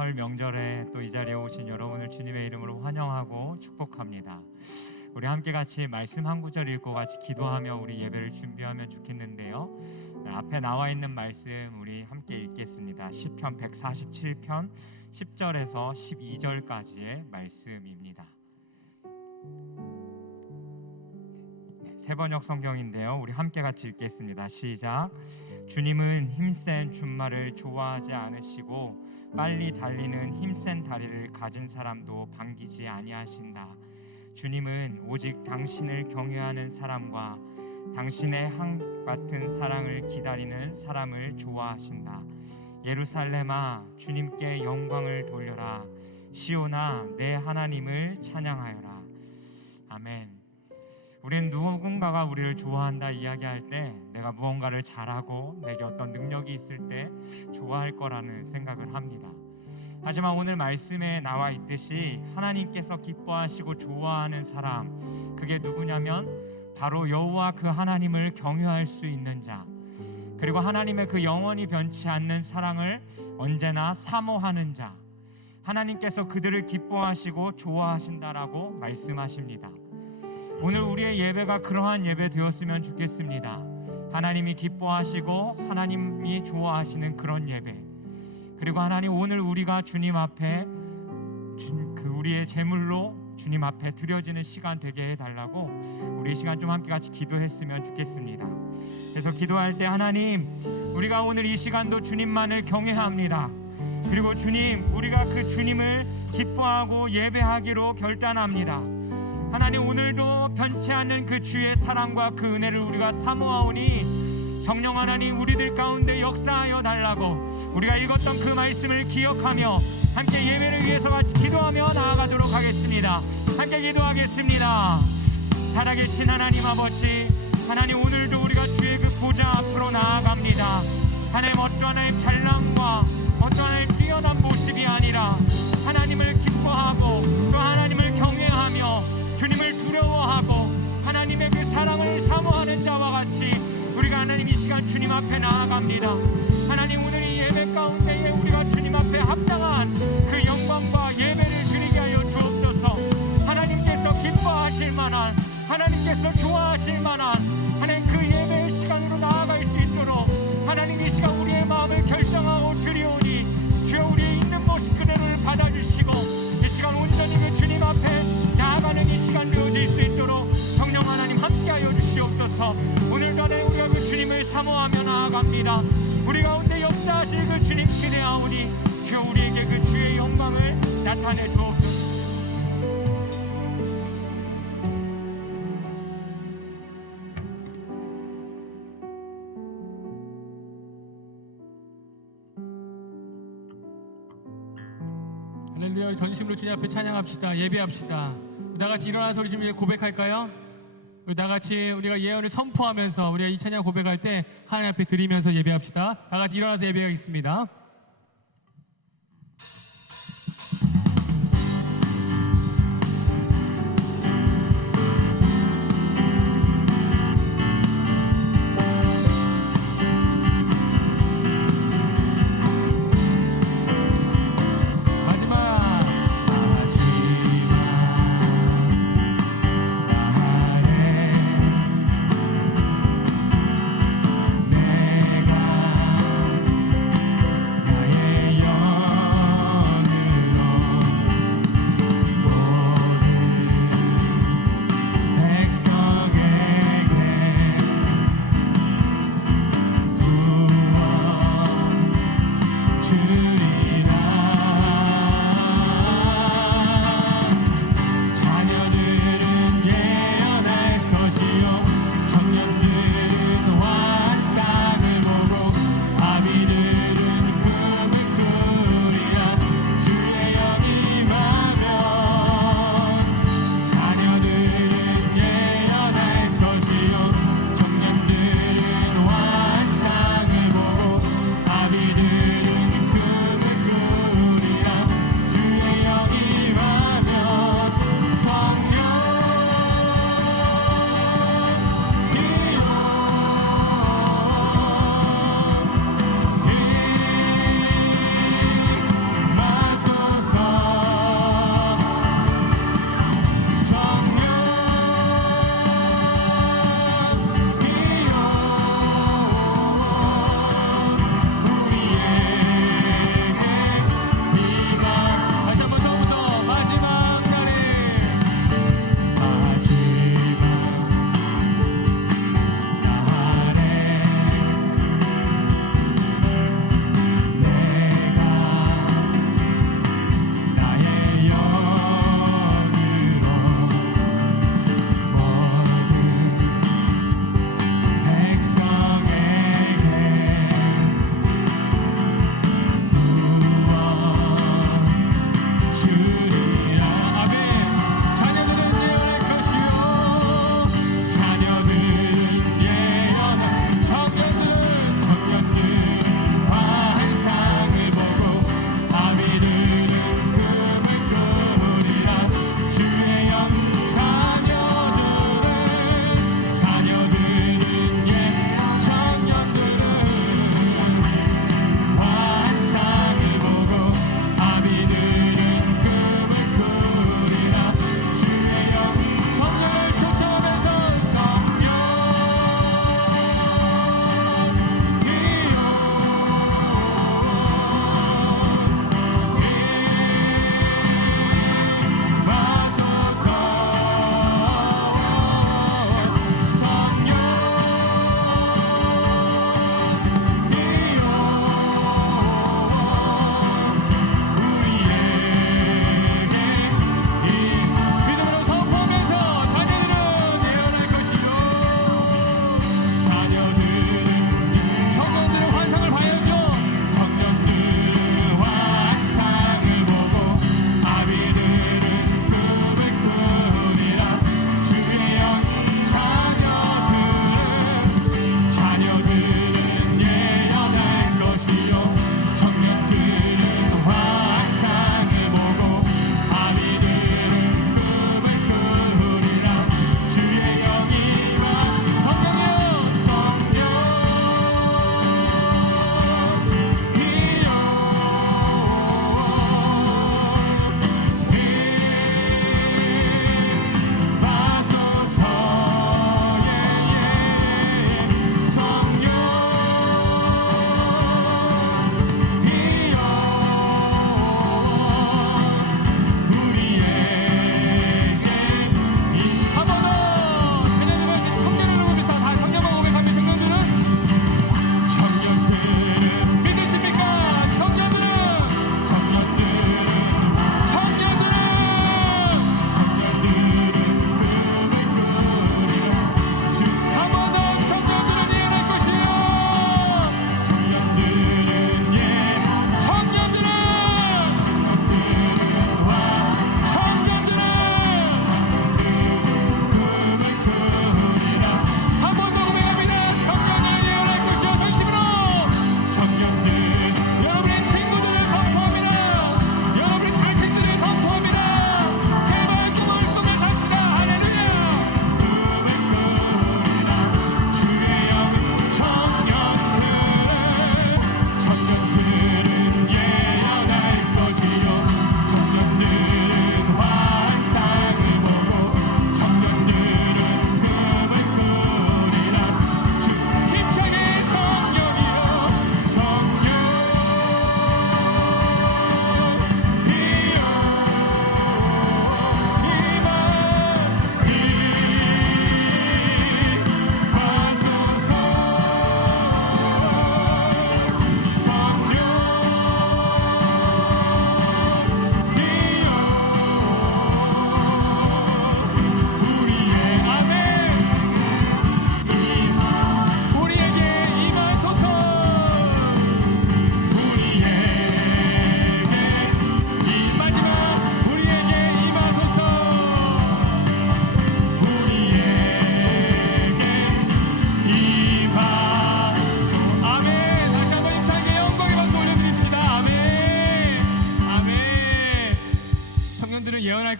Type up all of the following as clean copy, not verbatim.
설 명절에 또 이 자리에 오신 여러분을 주님의 이름으로 환영하고 축복합니다. 우리 함께 같이 말씀 한 구절 읽고 같이 기도하며 우리 예배를 준비하면 좋겠는데요. 앞에 나와 있는 말씀 우리 함께 읽겠습니다. 시편 147편 10절에서 12절까지의 말씀입니다. 새번역 성경인데요. 우리 함께 같이 읽겠습니다. 시작. 주님은 힘센 준말을 좋아하지 않으시고 빨리 달리는 힘센 다리를 가진 사람도 반기지 아니하신다. 주님은 오직 당신을 경외하는 사람과 당신의 한 같은 사랑을 기다리는 사람을 좋아하신다. 예루살렘아, 주님께 영광을 돌려라. 시온아, 내 하나님을 찬양하여라. 아멘. 우리는 누군가가 우리를 좋아한다 이야기할 때 내가 무언가를 잘하고 내게 어떤 능력이 있을 때 좋아할 거라는 생각을 합니다. 하지만 오늘 말씀에 나와 있듯이 하나님께서 기뻐하시고 좋아하는 사람, 그게 누구냐면 바로 여호와 그 하나님을 경외할 수 있는 자, 그리고 하나님의 그 영원히 변치 않는 사랑을 언제나 사모하는 자, 하나님께서 그들을 기뻐하시고 좋아하신다라고 말씀하십니다. 오늘 우리의 예배가 그러한 예배 되었으면 좋겠습니다. 하나님이 기뻐하시고 하나님이 좋아하시는 그런 예배, 그리고 하나님 오늘 우리가 주님 앞에 우리의 제물로 주님 앞에 드려지는 시간 되게 해달라고 우리 시간 좀 함께 같이 기도했으면 좋겠습니다. 그래서 기도할 때 하나님, 우리가 오늘 이 시간도 주님만을 경외합니다. 그리고 주님, 우리가 그 주님을 기뻐하고 예배하기로 결단합니다. 하나님, 오늘도 변치 않는 그 주의 사랑과 그 은혜를 우리가 사모하오니 성령 하나님 우리들 가운데 역사하여 달라고 우리가 읽었던 그 말씀을 기억하며 함께 예배를 위해서 같이 기도하며 나아가도록 하겠습니다. 함께 기도하겠습니다. 살아계신 하나님 아버지, 하나님 오늘도 우리가 주의 그 보좌 앞으로 나아갑니다. 하나님 어떠한 하나님 잘남과 어떠한 하나님 뛰어난 모습이 아니라 하나님을 기뻐하고 또 하나님을 경외하며 주님을 두려워하고 하나님의 그 사랑을 사모하는 자와 같이 우리가 하나님 이 시간 주님 앞에 나아갑니다. 하나님 오늘 이 예배 가운데에 우리가 주님 앞에 합당한 그 영광과 예배를 드리게 하여 주옵소서. 하나님께서 기뻐하실 만한, 하나님께서 좋아하실 만한 하나님 그 예배의 시간으로 나아갈 수 있도록 하나님 이 시간 우리의 마음을 결정하고 드리오니 주여 우리의 있는 모습 그대로를 받아주시고 이 시간 온전히 그 주님 앞에 나아가는 이 시간 되어질 수 있도록 성령 하나님 함께하여 주시옵소서. 오늘도 하나님 우리가 그 주님을 사모하며 나아갑니다. 우리 가운데 역사하실 그 주님 기대하오니 주여 우리에게 그 주의 영광을 나타내 주옵소서. 할렐루야. 전심으로 주님 앞에 찬양합시다. 예배합시다. 나같이 일어나서 우리 지금 고백할까요? 나같이 우리가 예언을 선포하면서 우리가 이 찬양 고백할 때 하나님 앞에 드리면서 예배합시다. 다같이 일어나서 예배하겠습니다.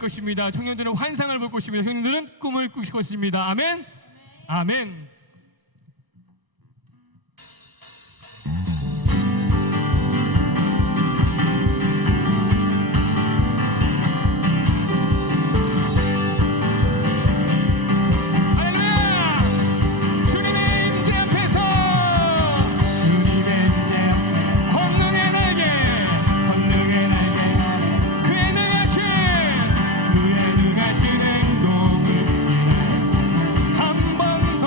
것입니다. 청년들은 환상을 볼 것입니다. 청년들은 꿈을 꿀 것입니다. 아멘. 아멘. 한 번 더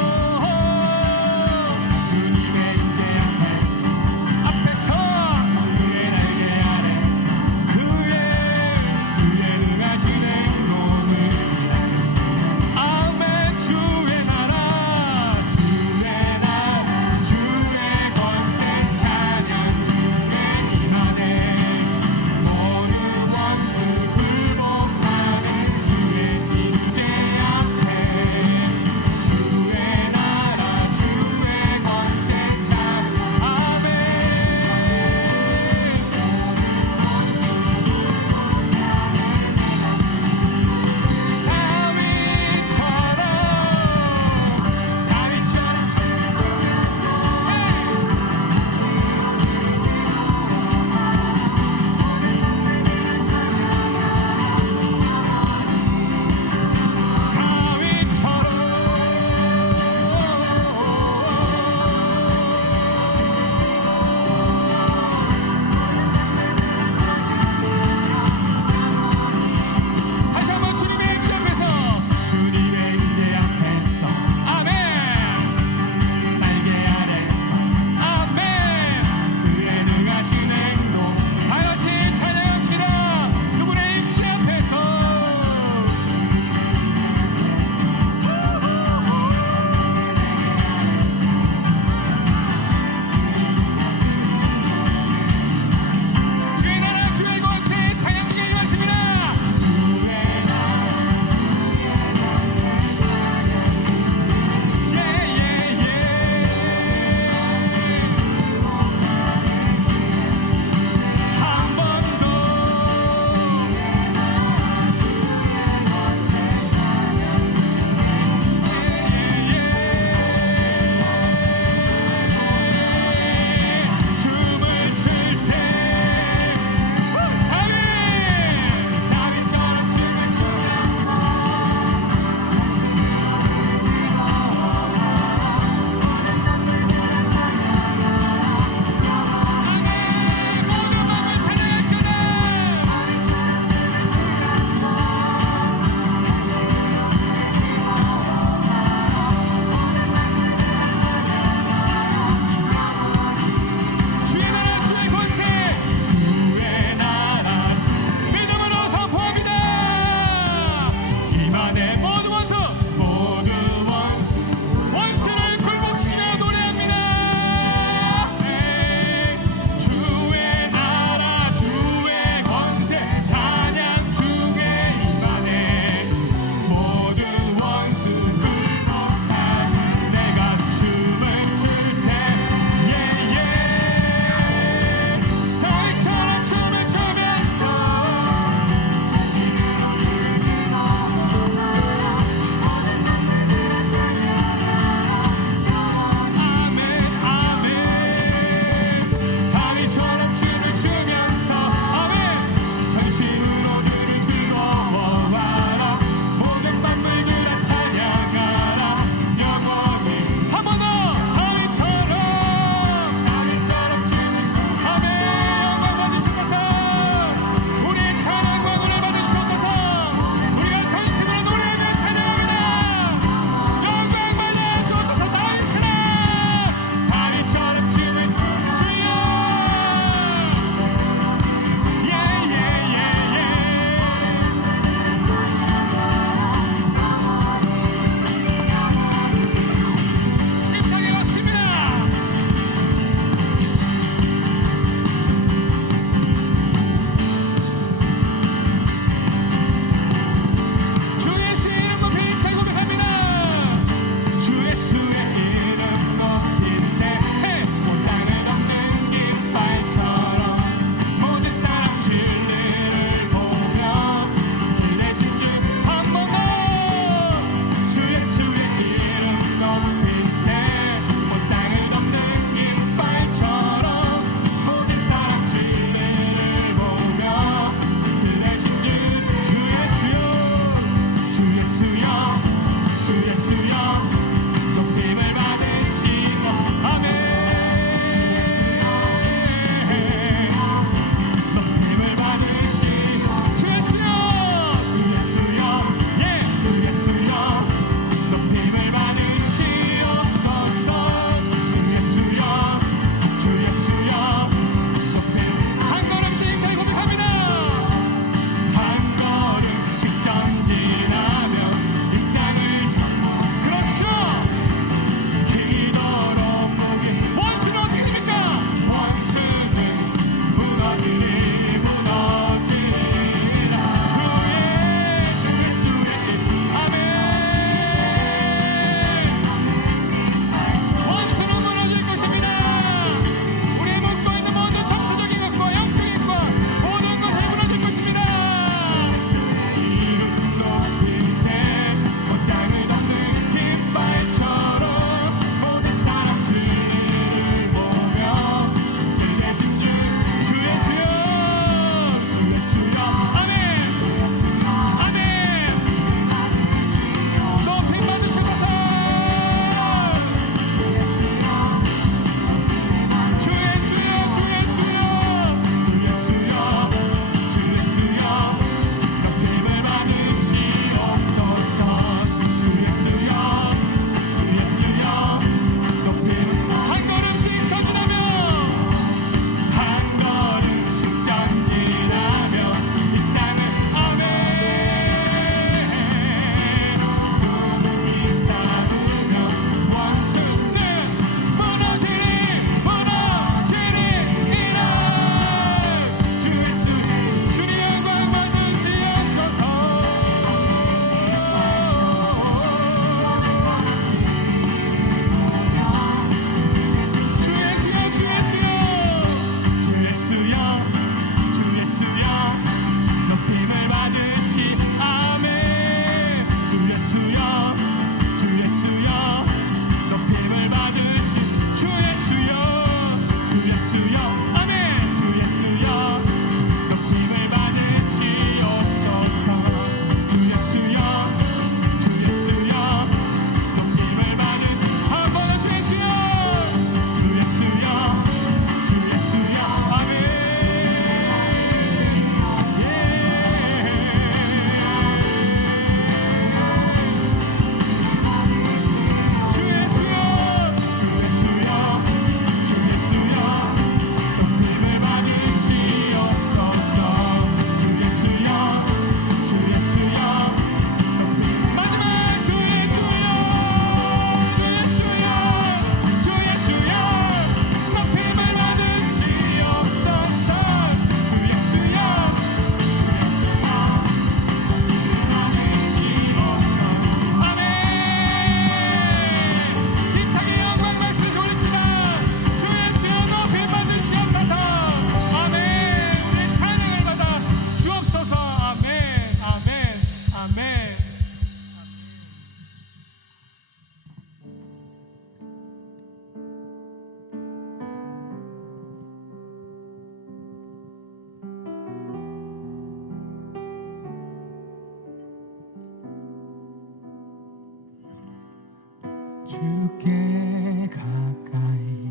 주께 가까이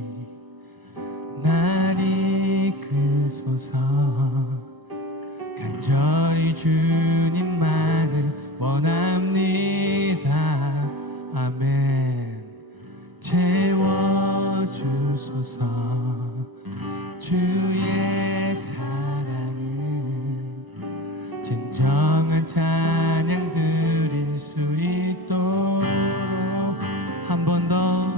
날 이끄소서. 간절히 주님만을 원합니다. 아멘. 채워주소서. 주의 사랑은 진정한 찬양 드릴 수 있도록 한 번 더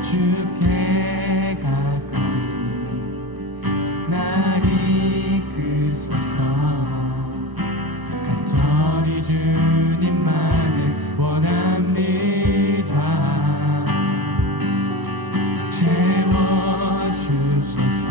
주께 가까이 날 이끄소서. 간절히 주님만을 원합니다. 채워주소서.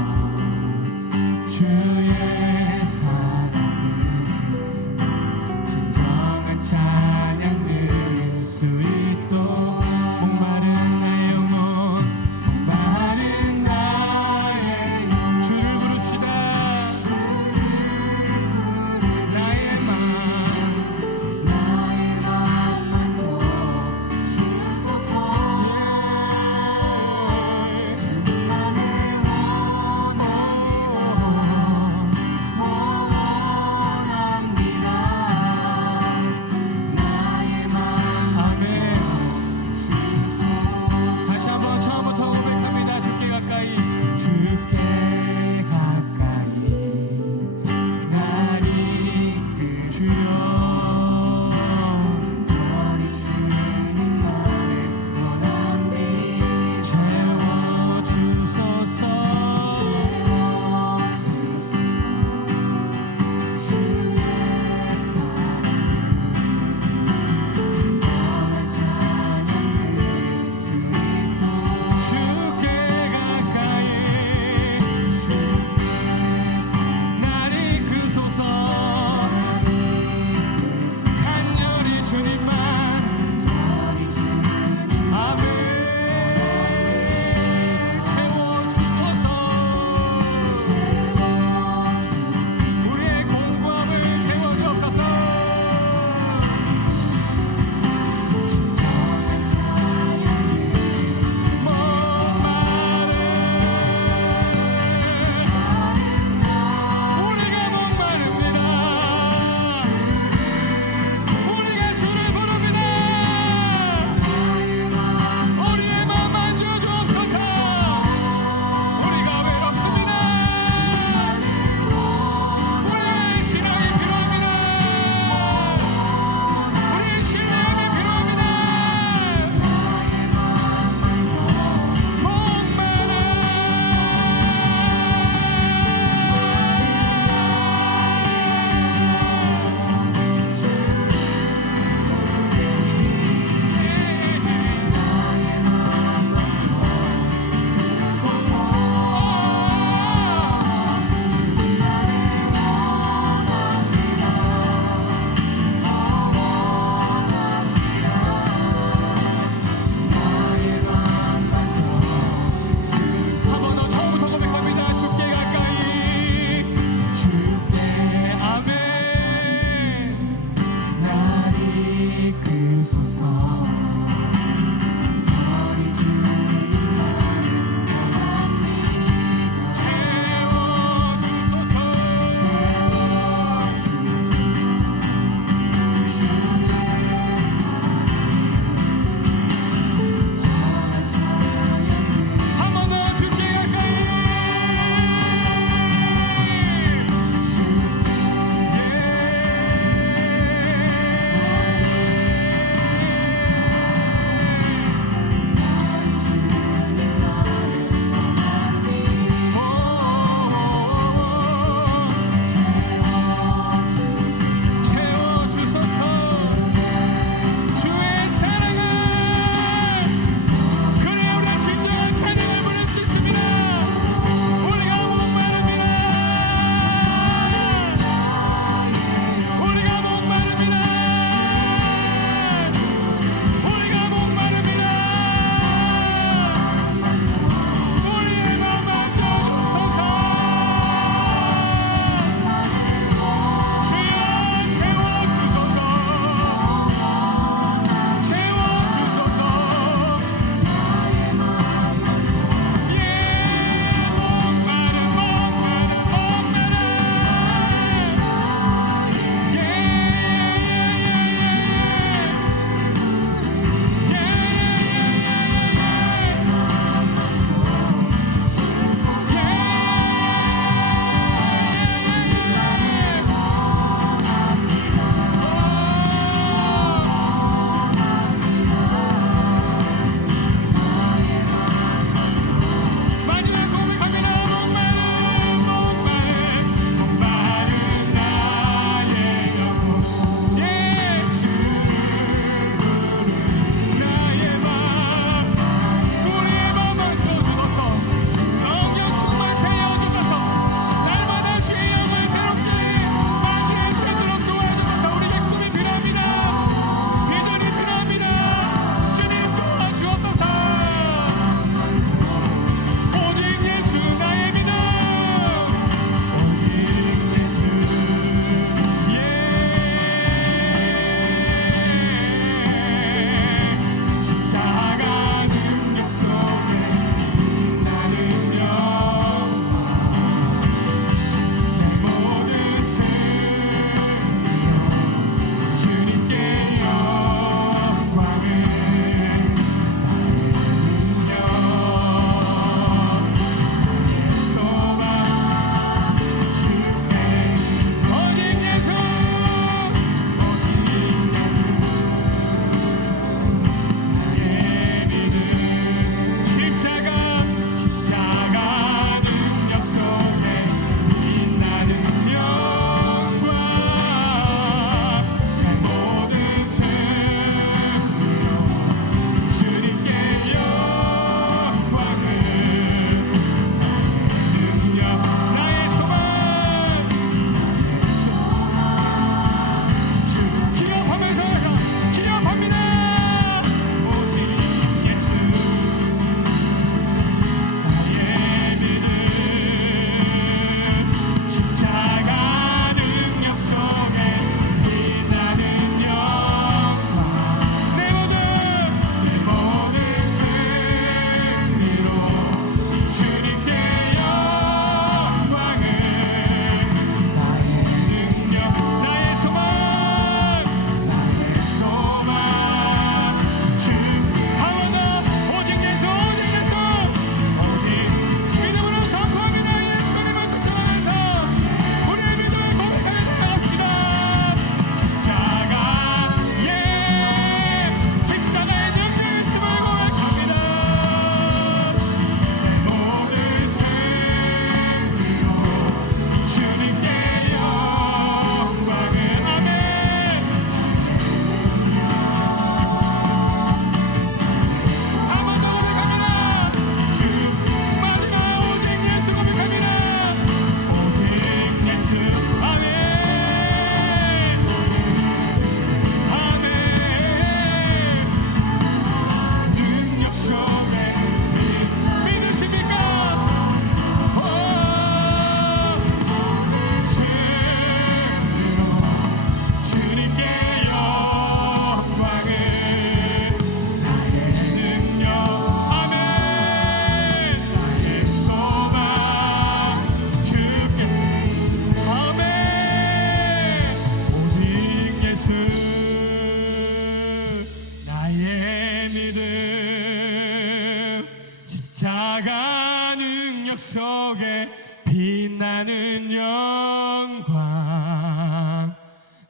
빛나는 영광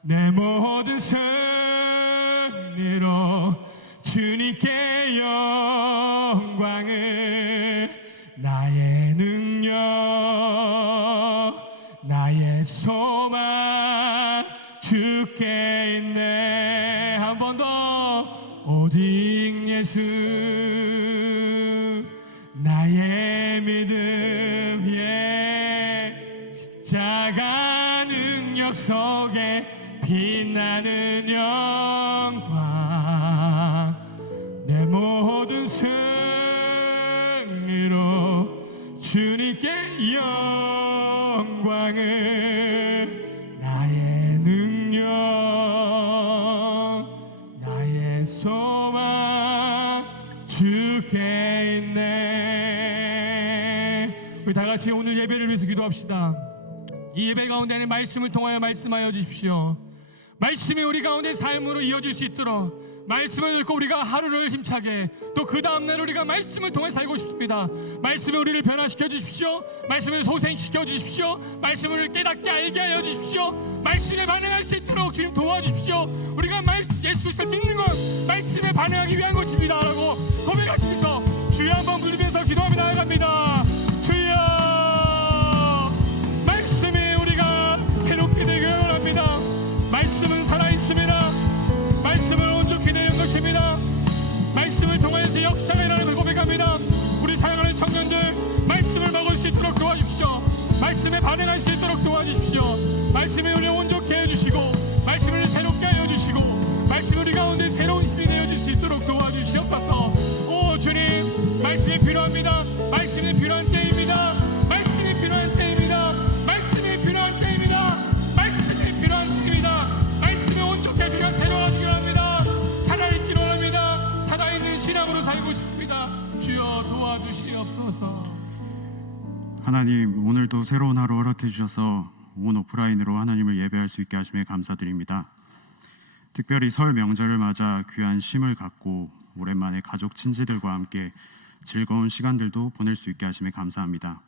내 모든 승리로 주님께 영광을 나의 능력 나의 소망 주께 있네. 한 번 더 오직 예수 나의 믿음 십자가 능력 속에 빛나는 영광 내 모든 승리로 주님께 영광을 나의 능력 나의 소망 주께 있네. 우리 다 같이 오늘 예배를 위해서 기도합시다. 이 예배 가운데는 말씀을 통하여 말씀하여 주십시오. 말씀이 우리 가운데 삶으로 이어질 수 있도록 말씀을 듣고 우리가 하루를 힘차게 또 그 다음날 우리가 말씀을 통해 살고 싶습니다. 말씀이 우리를 변화시켜 주십시오. 말씀을 소생시켜 주십시오. 말씀을 깨닫게 알게 하여 주십시오. 말씀에 반응할 수 있도록 주님 도와주십시오. 우리가 예수를 믿는 것 말씀에 반응하기 위한 것입니다 라고 고백하시면서 주여 한번 부르면서 기도하며 나아갑니다. 주여 말씀이 우리가 새롭게 되길 원합니다. 말씀은 살아있습니다. 말씀을 온전히 내는 것입니다. 말씀을 통해서 역사가 일어나는 걸 고백합니다. 우리 사랑하는 청년들 말씀을 먹을 수 있도록 도와주십시오. 말씀에 반응할 수 있도록 도와주십시오. 말씀이 우리를 온전히 해주시고 말씀을 새롭게 하여 주시고 말씀이 우리 가운데 새로운 힘이 되어질 수 있도록 도와주시옵소서. 오 주님 말씀이 필요합니다. 말씀이 필요한 때입니다. 말씀이 필요한 때입니다. 말씀이 필요한 때입니다. 말씀이 필요한 때입니다. 말씀이 온전히 해주려 새로워지기를 합니다. 살아있기를 원합니다. 살아있는 신앙으로 살고 싶습니다. 주여 도와주시옵소서. 하나님, 오늘도 새로운 하루 허락해 주셔서 온 오프라인으로 하나님을 예배할 수 있게 하심에 감사드립니다. 특별히 설 명절을 맞아 귀한 쉼을 갖고 오랜만에 가족 친지들과 함께 즐거운 시간들도 보낼 수 있게 하심에 감사합니다.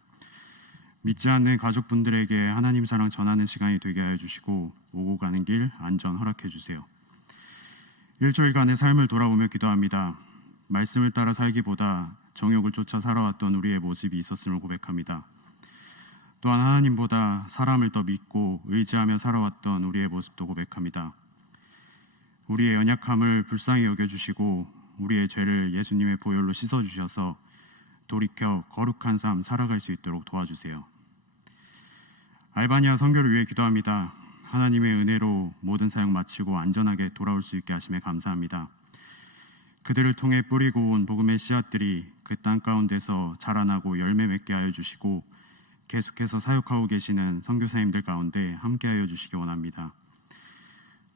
믿지 않는 가족분들에게 하나님 사랑 전하는 시간이 되게 하여 주시고 오고 가는 길 안전 허락해 주세요. 일주일간의 삶을 돌아보며 기도합니다. 말씀을 따라 살기보다 정욕을 쫓아 살아왔던 우리의 모습이 있었음을 고백합니다. 또한 하나님보다 사람을 더 믿고 의지하며 살아왔던 우리의 모습도 고백합니다. 우리의 연약함을 불쌍히 여겨주시고 우리의 죄를 예수님의 보혈로 씻어주셔서 돌이켜 거룩한 삶 살아갈 수 있도록 도와주세요. 알바니아 선교를 위해 기도합니다. 하나님의 은혜로 모든 사역 마치고 안전하게 돌아올 수 있게 하심에 감사합니다. 그들을 통해 뿌리고 온 복음의 씨앗들이 그 땅 가운데서 자라나고 열매 맺게 하여 주시고 계속해서 사역하고 계시는 선교사님들 가운데 함께하여 주시기 원합니다.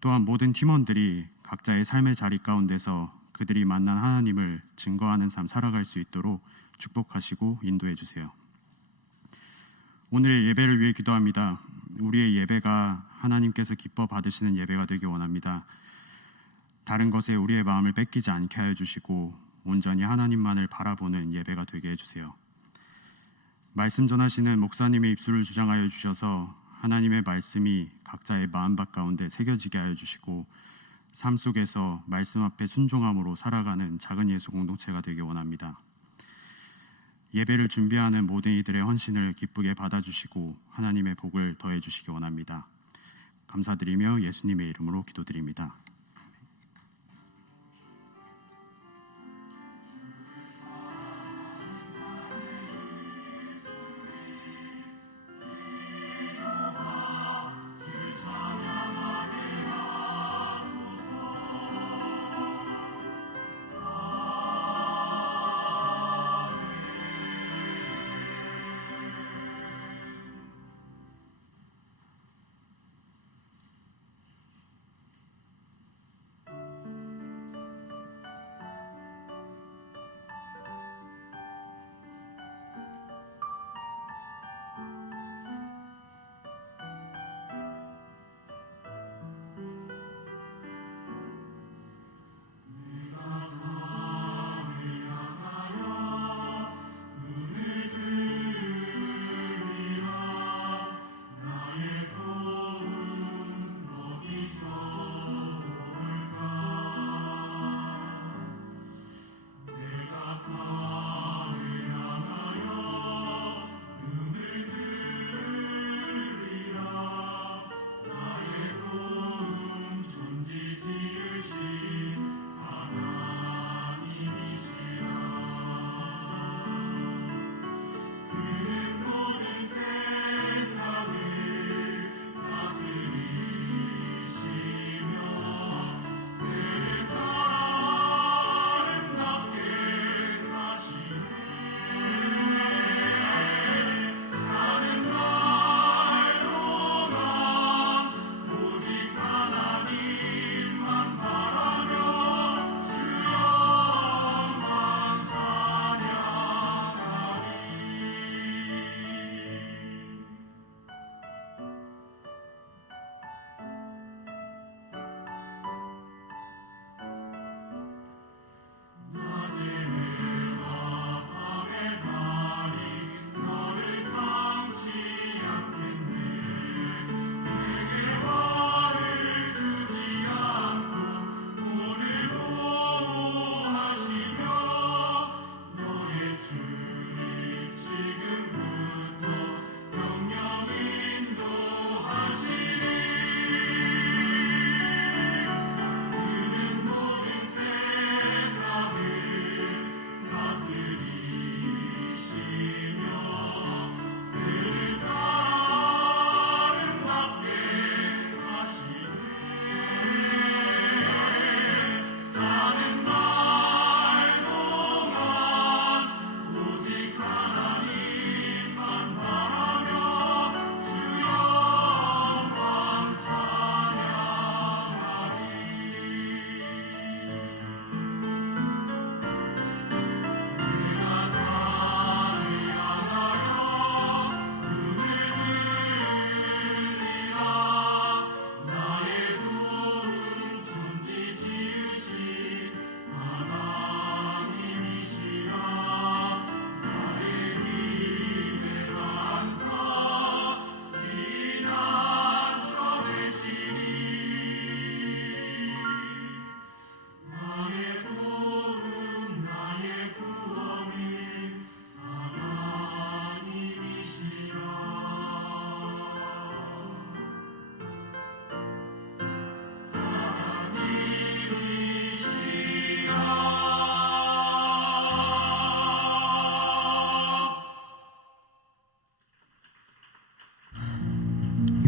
또한 모든 팀원들이 각자의 삶의 자리 가운데서 그들이 만난 하나님을 증거하는 삶 살아갈 수 있도록 축복하시고 인도해 주세요. 오늘의 예배를 위해 기도합니다. 우리의 예배가 하나님께서 기뻐 받으시는 예배가 되기 원합니다. 다른 것에 우리의 마음을 뺏기지 않게 하여 주시고 온전히 하나님만을 바라보는 예배가 되게 해주세요. 말씀 전하시는 목사님의 입술을 주장하여 주셔서 하나님의 말씀이 각자의 마음밭 가운데 새겨지게 하여 주시고 삶 속에서 말씀 앞에 순종함으로 살아가는 작은 예수 공동체가 되기 원합니다. 예배를 준비하는 모든 이들의 헌신을 기쁘게 받아주시고 하나님의 복을 더해 주시기 원합니다. 감사드리며 예수님의 이름으로 기도드립니다.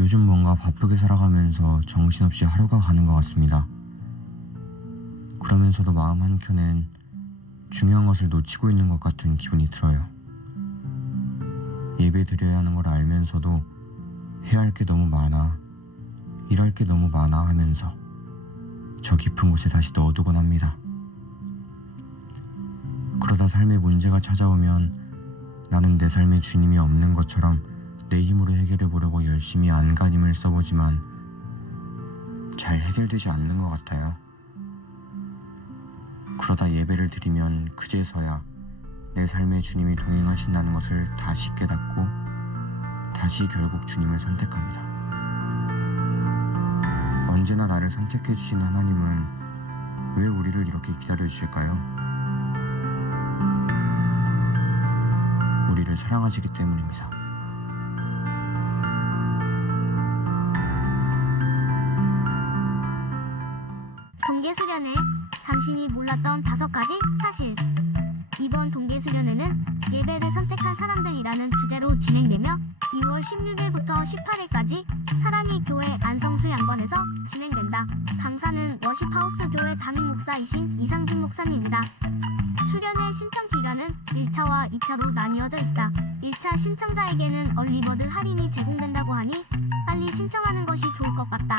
요즘 뭔가 바쁘게 살아가면서 정신없이 하루가 가는 것 같습니다. 그러면서도 마음 한켠엔 중요한 것을 놓치고 있는 것 같은 기분이 들어요. 예배 드려야 하는 걸 알면서도 해야 할 게 너무 많아, 일할 게 너무 많아 하면서 저 깊은 곳에 다시 넣어두곤 합니다. 그러다 삶에 문제가 찾아오면 나는 내 삶에 주님이 없는 것처럼 내 힘으로 해결해 보려고 열심히 안간힘을 써보지만 잘 해결되지 않는 것 같아요. 그러다 예배를 드리면 그제서야 내 삶에 주님이 동행하신다는 것을 다시 깨닫고 다시 결국 주님을 선택합니다. 언제나 나를 선택해 주신 하나님은 왜 우리를 이렇게 기다려 주실까요? 우리를 사랑하시기 때문입니다. 동계수련회, 당신이 몰랐던 5가지 사실. 이번 동계수련회는 예배를 선택한 사람들이라는 주제로 진행되며 2월 16일부터 18일까지 사랑의 교회 안성수 양반에서 진행된다. 강사는 워십하우스 교회 담임 목사이신 이상준 목사님입니다. 수련회 신청 기간은 1차와 2차로 나뉘어져 있다. 1차 신청자에게는 얼리버드 할인이 제공된다고 하니 빨리 신청하는 것이 좋을 것 같다.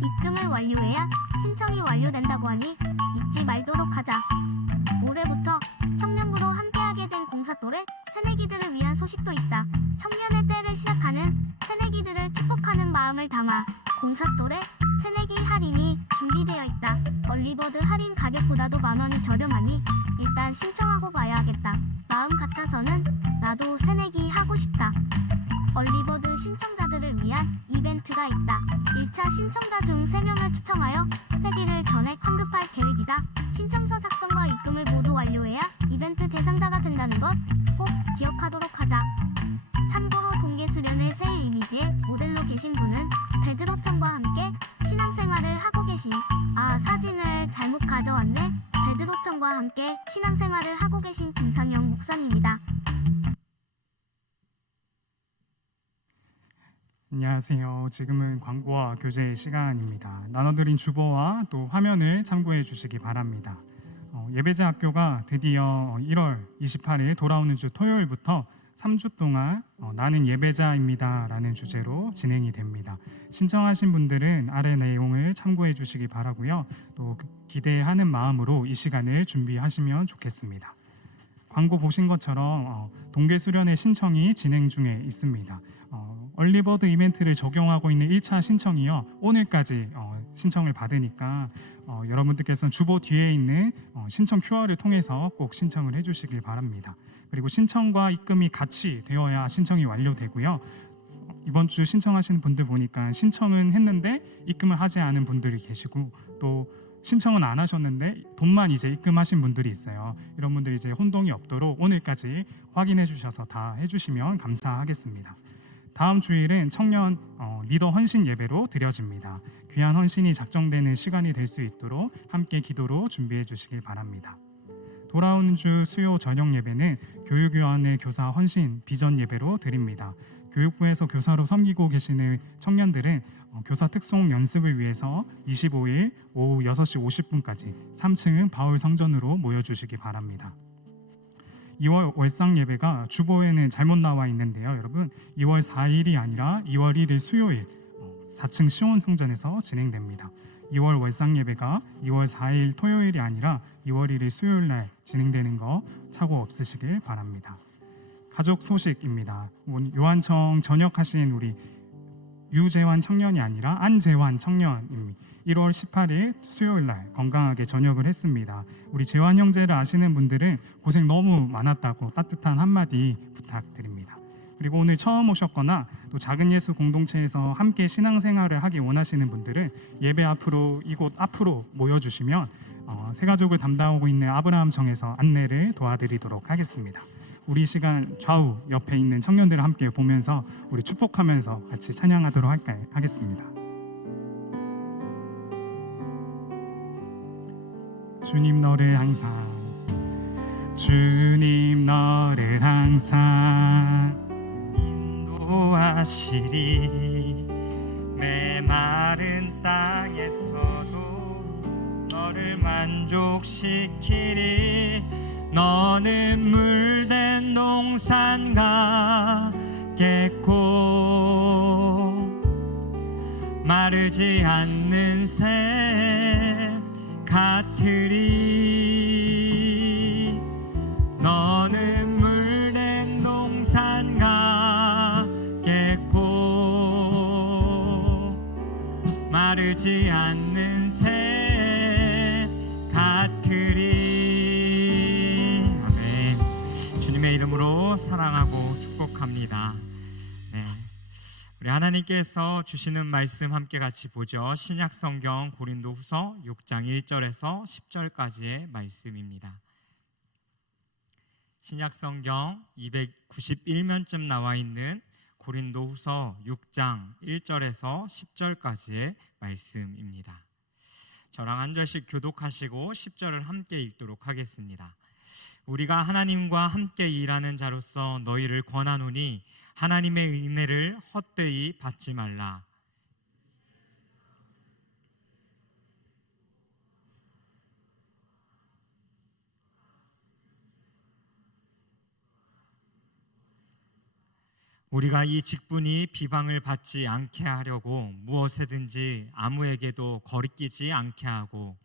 입금을 완료해야 신청이 완료된다고 하니 잊지 말도록 하자. 올해부터 청년부로 함께하게 된 공사또래 새내기들을 위한 소식도 있다. 청년의 때를 시작하는 새내기들을 축복하는 마음을 담아 공사또래 새내기 할인이 준비되어 있다. 얼리버드 할인 가격보다도 만원이 저렴하니 일단 신청하고 봐야겠다. 마음 같아서는 나도 새내기 하고 싶다. 얼리버드 신청자들을 위한 이벤트가 있다. 1차 신청자 중 3명을 추첨하여 회비를 전액 환급할 계획이다. 신청서 작성과 입금을 모두 완료해야 이벤트 대상자가 된다는 것 꼭 기억하도록 하자. 참고로 동계수련회 새 이미지의 모델로 계신 분은 베드로청과 함께 신앙생활을 하고 계신 사진을 잘못 가져왔네. 베드로청과 함께 신앙생활을 하고 계신 김상영 목사님이다. 안녕하세요. 지금은 광고와 교제의 시간입니다. 나눠드린 주보와 또 화면을 참고해 주시기 바랍니다. 예배제 학교가 드디어 1월 28일 돌아오는 주 토요일부터 3주 동안 나는 예배자입니다 라는 주제로 진행이 됩니다. 신청하신 분들은 아래 내용을 참고해 주시기 바라고요. 또 기대하는 마음으로 이 시간을 준비하시면 좋겠습니다. 광고 보신 것처럼 동계수련회 신청이 진행 중에 있습니다. 얼리버드 이벤트를 적용하고 있는 1차 신청이요, 오늘까지 신청을 받으니까 여러분들께서는 주보 뒤에 있는 신청 QR을 통해서 꼭 신청을 해주시길 바랍니다. 그리고 신청과 입금이 같이 되어야 신청이 완료되고요. 이번 주 신청하시는 분들 보니까 신청은 했는데 입금을 하지 않은 분들이 계시고, 또 신청은 안 하셨는데 돈만 이제 입금하신 분들이 있어요. 이런 분들 이제 혼동이 없도록 오늘까지 확인해 주셔서 다 해주시면 감사하겠습니다. 다음 주일은 청년 리더 헌신 예배로 드려집니다. 귀한 헌신이 작정되는 시간이 될 수 있도록 함께 기도로 준비해 주시길 바랍니다. 돌아오는 주 수요 저녁 예배는 교육위원회 교사 헌신 비전 예배로 드립니다. 교육부에서 교사로 섬기고 계시는 청년들은 교사 특송 연습을 위해서 25일 오후 6시 50분까지 3층 바울 성전으로 모여주시기 바랍니다. 2월 월상 예배가 주보에는 잘못 나와 있는데요. 여러분, 2월 4일이 아니라 2월 1일 수요일 4층 시온 성전에서 진행됩니다. 2월 월상 예배가 2월 4일 토요일이 아니라 2월 1일 수요일 날 진행되는 거 착오 없으시길 바랍니다. 가족 소식입니다. 요한청 전역하신 우리 유재환 청년이 아니라 안재환 청년입니다. 1월 18일 수요일 날 건강하게 전역을 했습니다. 우리 재환 형제를 아시는 분들은 고생 너무 많았다고 따뜻한 한마디 부탁드립니다. 그리고 오늘 처음 오셨거나 또 작은 예수 공동체에서 함께 신앙생활을 하기 원하시는 분들은 예배 앞으로, 이곳 앞으로 모여주시면 새가족을 담당하고 있는 아브라함 정에서 안내를 도와드리도록 하겠습니다. 우리 시간 좌우 옆에 있는 청년들을 함께 보면서 우리 축복하면서 같이 찬양하도록 하겠습니다. 주님 너를 항상, 주님 너를 항상 인도하시리. 메마른 땅에서도 너를 만족시키리. 너는 물된 동산 같겠고 마르지 않는 샘 같으리. 너는 물된 동산 같겠고 마르지 않는 샘 같으리. 아멘. 주님의 이름으로 사랑하고 축복합니다. 네, 우리 하나님께서 주시는 말씀 함께 같이 보죠. 신약성경 고린도후서 6장 1절에서 10절까지의 말씀입니다. 신약성경 291면쯤 나와 있는 고린도후서 6장 1절에서 10절까지의 말씀입니다. 저랑 한 절씩 교독하시고 10절을 함께 읽도록 하겠습니다. 우리가 하나님과 함께 일하는 자로서 너희를 권하노니 하나님의 은혜를 헛되이 받지 말라. 우리가 이 직분이 비방을 받지 않게 하려고 무엇에든지 아무에게도 거리끼지 않게 하고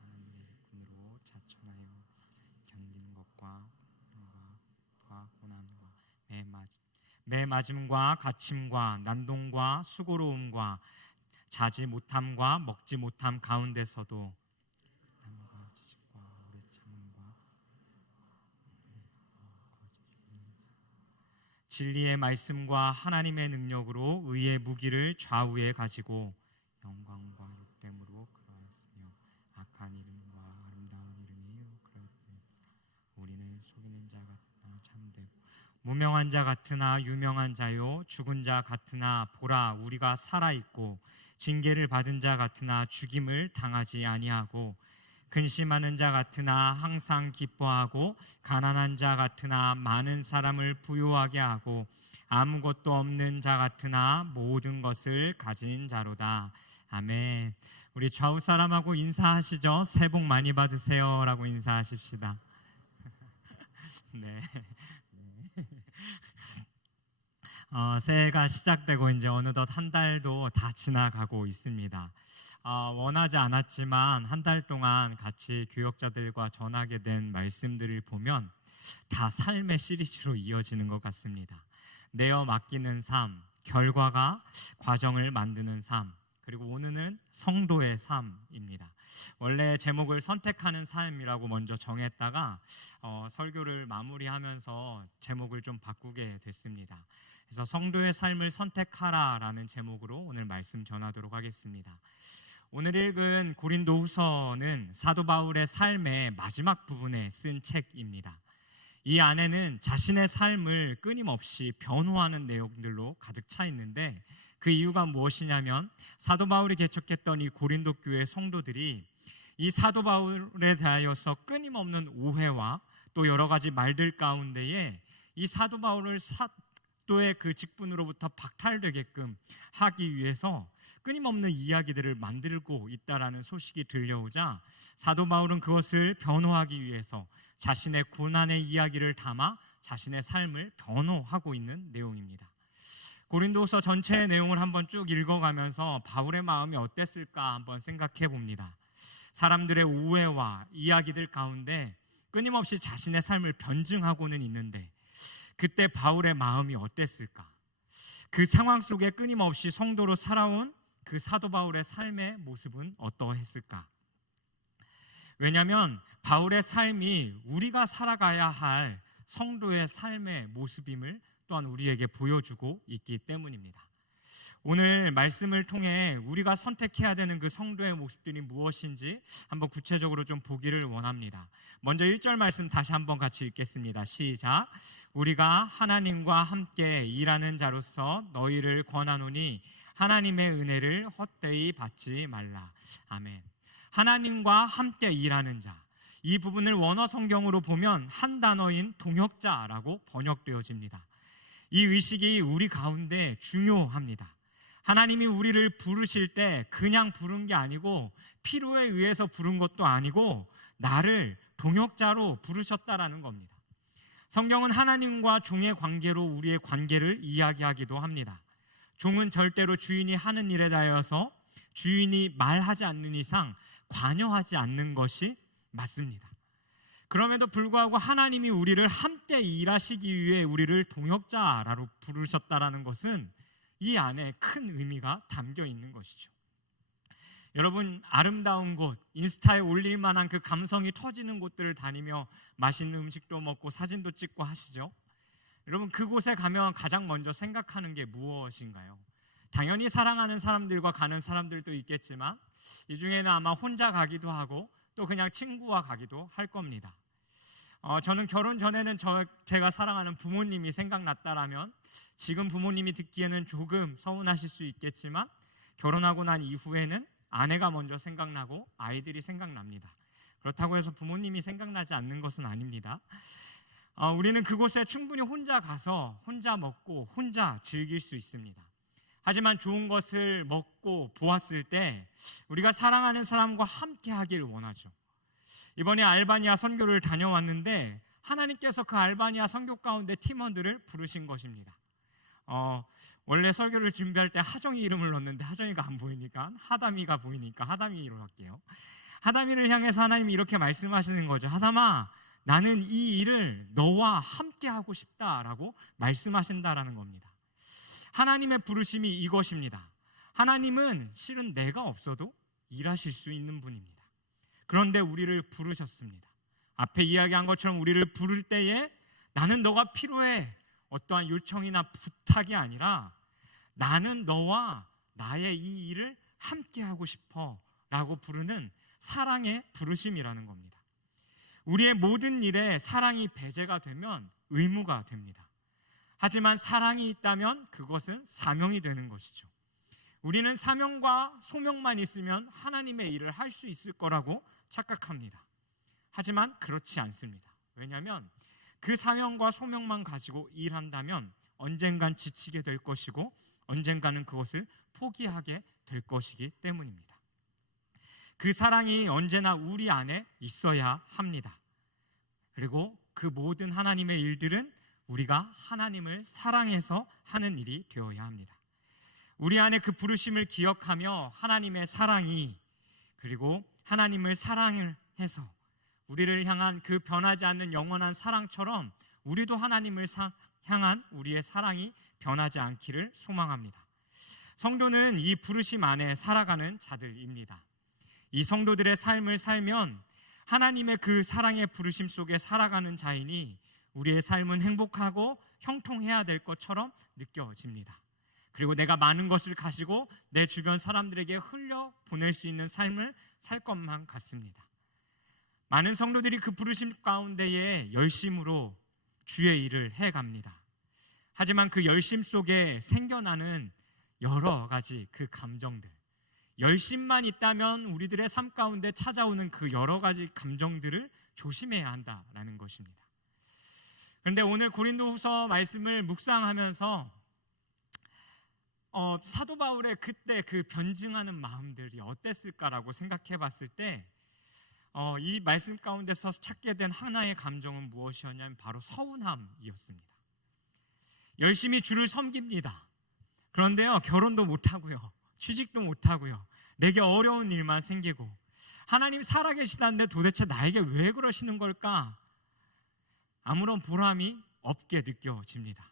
하나님의 군으로 자천하여 견디는 것과 고난과 매 맞음과 갇힘과 난동과 수고로움과 자지 못함과 먹지 못함 가운데서도 땀과 지식과 오래 참음과 진리의 말씀과 하나님의 능력으로 의의 무기를 좌우에 가지고 영광과 욕됨으로 그러했으며 악한 이름과 아름다운 이름이 그러했으니 우리는 속이는 자 같으나 참되고 무명한 자 같으나 유명한 자요 죽은 자 같으나 보라 우리가 살아있고 징계를 받은 자 같으나 죽임을 당하지 아니하고 근심하는 자 같으나 항상 기뻐하고 가난한 자 같으나 많은 사람을 부유하게 하고 아무것도 없는 자 같으나 모든 것을 가진 자로다. 아멘. 우리 좌우 사람하고 인사하시죠. 새해 복 많이 받으세요 라고 인사하십시다. 네. 새해가 시작되고 이제 어느덧 한 달도 다 지나가고 있습니다. 원하지 않았지만 한 달 동안 같이 교역자들과 전하게 된 말씀들을 보면 다 삶의 시리즈로 이어지는 것 같습니다. 내어 맡기는 삶, 결과가 과정을 만드는 삶, 그리고 오늘은 성도의 삶입니다. 원래 제목을 선택하는 삶이라고 먼저 정했다가 설교를 마무리하면서 제목을 좀 바꾸게 됐습니다. 그래서 성도의 삶을 선택하라라는 제목으로 오늘 말씀 전하도록 하겠습니다. 오늘 읽은 고린도후서는 사도 바울의 삶의 마지막 부분에 쓴 책입니다. 이 안에는 자신의 삶을 끊임없이 변호하는 내용들로 가득 차 있는데 그 이유가 무엇이냐면 사도 바울이 개척했던 이 고린도 교회 성도들이 이 사도 바울에 대하여서 끊임없는 오해와 또 여러 가지 말들 가운데에 이 사도 바울을 사도의 그 직분으로부터 박탈되게끔 하기 위해서 끊임없는 이야기들을 만들고 있다라는 소식이 들려오자 사도 바울은 그것을 변호하기 위해서 자신의 고난의 이야기를 담아 자신의 삶을 변호하고 있는 내용입니다. 고린도서 전체의 내용을 한번 쭉 읽어가면서 바울의 마음이 어땠을까 한번 생각해 봅니다. 사람들의 오해와 이야기들 가운데 끊임없이 자신의 삶을 변증하고는 있는데 그때 바울의 마음이 어땠을까? 그 상황 속에 끊임없이 성도로 살아온 그 사도 바울의 삶의 모습은 어떠했을까? 왜냐하면 바울의 삶이 우리가 살아가야 할 성도의 삶의 모습임을 또한 우리에게 보여주고 있기 때문입니다. 오늘 말씀을 통해 우리가 선택해야 되는 그 성도의 모습들이 무엇인지 한번 구체적으로 좀 보기를 원합니다. 먼저 1절 말씀 다시 한번 같이 읽겠습니다. 시작. 우리가 하나님과 함께 일하는 자로서 너희를 권하노니 하나님의 은혜를 헛되이 받지 말라. 아멘. 하나님과 함께 일하는 자, 이 부분을 원어 성경으로 보면 한 단어인 동역자라고 번역되어집니다. 이 의식이 우리 가운데 중요합니다. 하나님이 우리를 부르실 때 그냥 부른 게 아니고 필요에 의해서 부른 것도 아니고 나를 동역자로 부르셨다라는 겁니다. 성경은 하나님과 종의 관계로 우리의 관계를 이야기하기도 합니다. 종은 절대로 주인이 하는 일에 대하여서 주인이 말하지 않는 이상 관여하지 않는 것이 맞습니다. 그럼에도 불구하고 하나님이 우리를 함께 일하시기 위해 우리를 동역자라고 부르셨다라는 것은 이 안에 큰 의미가 담겨 있는 것이죠. 여러분, 아름다운 곳, 인스타에 올릴 만한 그 감성이 터지는 곳들을 다니며 맛있는 음식도 먹고 사진도 찍고 하시죠. 여러분, 그곳에 가면 가장 먼저 생각하는 게 무엇인가요? 당연히 사랑하는 사람들과 가는 사람들도 있겠지만 이 중에는 아마 혼자 가기도 하고 또 그냥 친구와 가기도 할 겁니다. 저는 결혼 전에는 제가 사랑하는 부모님이 생각났다라면 지금 부모님이 듣기에는 조금 서운하실 수 있겠지만 결혼하고 난 이후에는 아내가 먼저 생각나고 아이들이 생각납니다. 그렇다고 해서 부모님이 생각나지 않는 것은 아닙니다. 우리는 그곳에 충분히 혼자 가서 혼자 먹고 혼자 즐길 수 있습니다. 하지만 좋은 것을 먹고 보았을 때 우리가 사랑하는 사람과 함께 하기를 원하죠. 이번에 알바니아 선교를 다녀왔는데 하나님께서 그 알바니아 선교 가운데 팀원들을 부르신 것입니다. 원래 설교를 준비할 때 하정이 이름을 넣었는데 하정이가 안 보이니까 하담이가 보이니까 하담이로 할게요. 하담이를 향해서 하나님이 이렇게 말씀하시는 거죠. 하담아, 나는 이 일을 너와 함께 하고 싶다라고 말씀하신다라는 겁니다. 하나님의 부르심이 이것입니다. 하나님은 실은 내가 없어도 일하실 수 있는 분입니다. 그런데 우리를 부르셨습니다. 앞에 이야기한 것처럼 우리를 부를 때에 나는 너가 필요해, 어떠한 요청이나 부탁이 아니라 나는 너와 나의 이 일을 함께 하고 싶어 라고 부르는 사랑의 부르심이라는 겁니다. 우리의 모든 일에 사랑이 배제가 되면 의무가 됩니다. 하지만 사랑이 있다면 그것은 사명이 되는 것이죠. 우리는 사명과 소명만 있으면 하나님의 일을 할 수 있을 거라고 착각합니다. 하지만 그렇지 않습니다. 왜냐하면 그 사명과 소명만 가지고 일한다면 언젠간 지치게 될 것이고 언젠가는 그것을 포기하게 될 것이기 때문입니다. 그 사랑이 언제나 우리 안에 있어야 합니다. 그리고 그 모든 하나님의 일들은 우리가 하나님을 사랑해서 하는 일이 되어야 합니다. 우리 안에 그 부르심을 기억하며 하나님의 사랑이 그리고 하나님을 사랑을 해서 우리를 향한 그 변하지 않는 영원한 사랑처럼 우리도 하나님을 향한 우리의 사랑이 변하지 않기를 소망합니다. 성도는 이 부르심 안에 살아가는 자들입니다. 이 성도들의 삶을 살면 하나님의 그 사랑의 부르심 속에 살아가는 자이니 우리의 삶은 행복하고 형통해야 될 것처럼 느껴집니다. 그리고 내가 많은 것을 가지고 내 주변 사람들에게 흘려보낼 수 있는 삶을 살 것만 같습니다. 많은 성도들이 그 부르심 가운데에 열심으로 주의 일을 해갑니다. 하지만 그 열심 속에 생겨나는 여러 가지 그 감정들, 열심만 있다면 우리들의 삶 가운데 찾아오는 그 여러 가지 감정들을 조심해야 한다라는 것입니다. 그런데 오늘 고린도후서 말씀을 묵상하면서 사도 바울의 그때 그 변증하는 마음들이 어땠을까라고 생각해 봤을 때 이 말씀 가운데서 찾게 된 하나의 감정은 무엇이었냐면 바로 서운함이었습니다. 열심히 주를 섬깁니다. 그런데요, 결혼도 못하고요, 취직도 못하고요, 내게 어려운 일만 생기고 하나님 살아계시다는데 도대체 나에게 왜 그러시는 걸까? 아무런 보람이 없게 느껴집니다.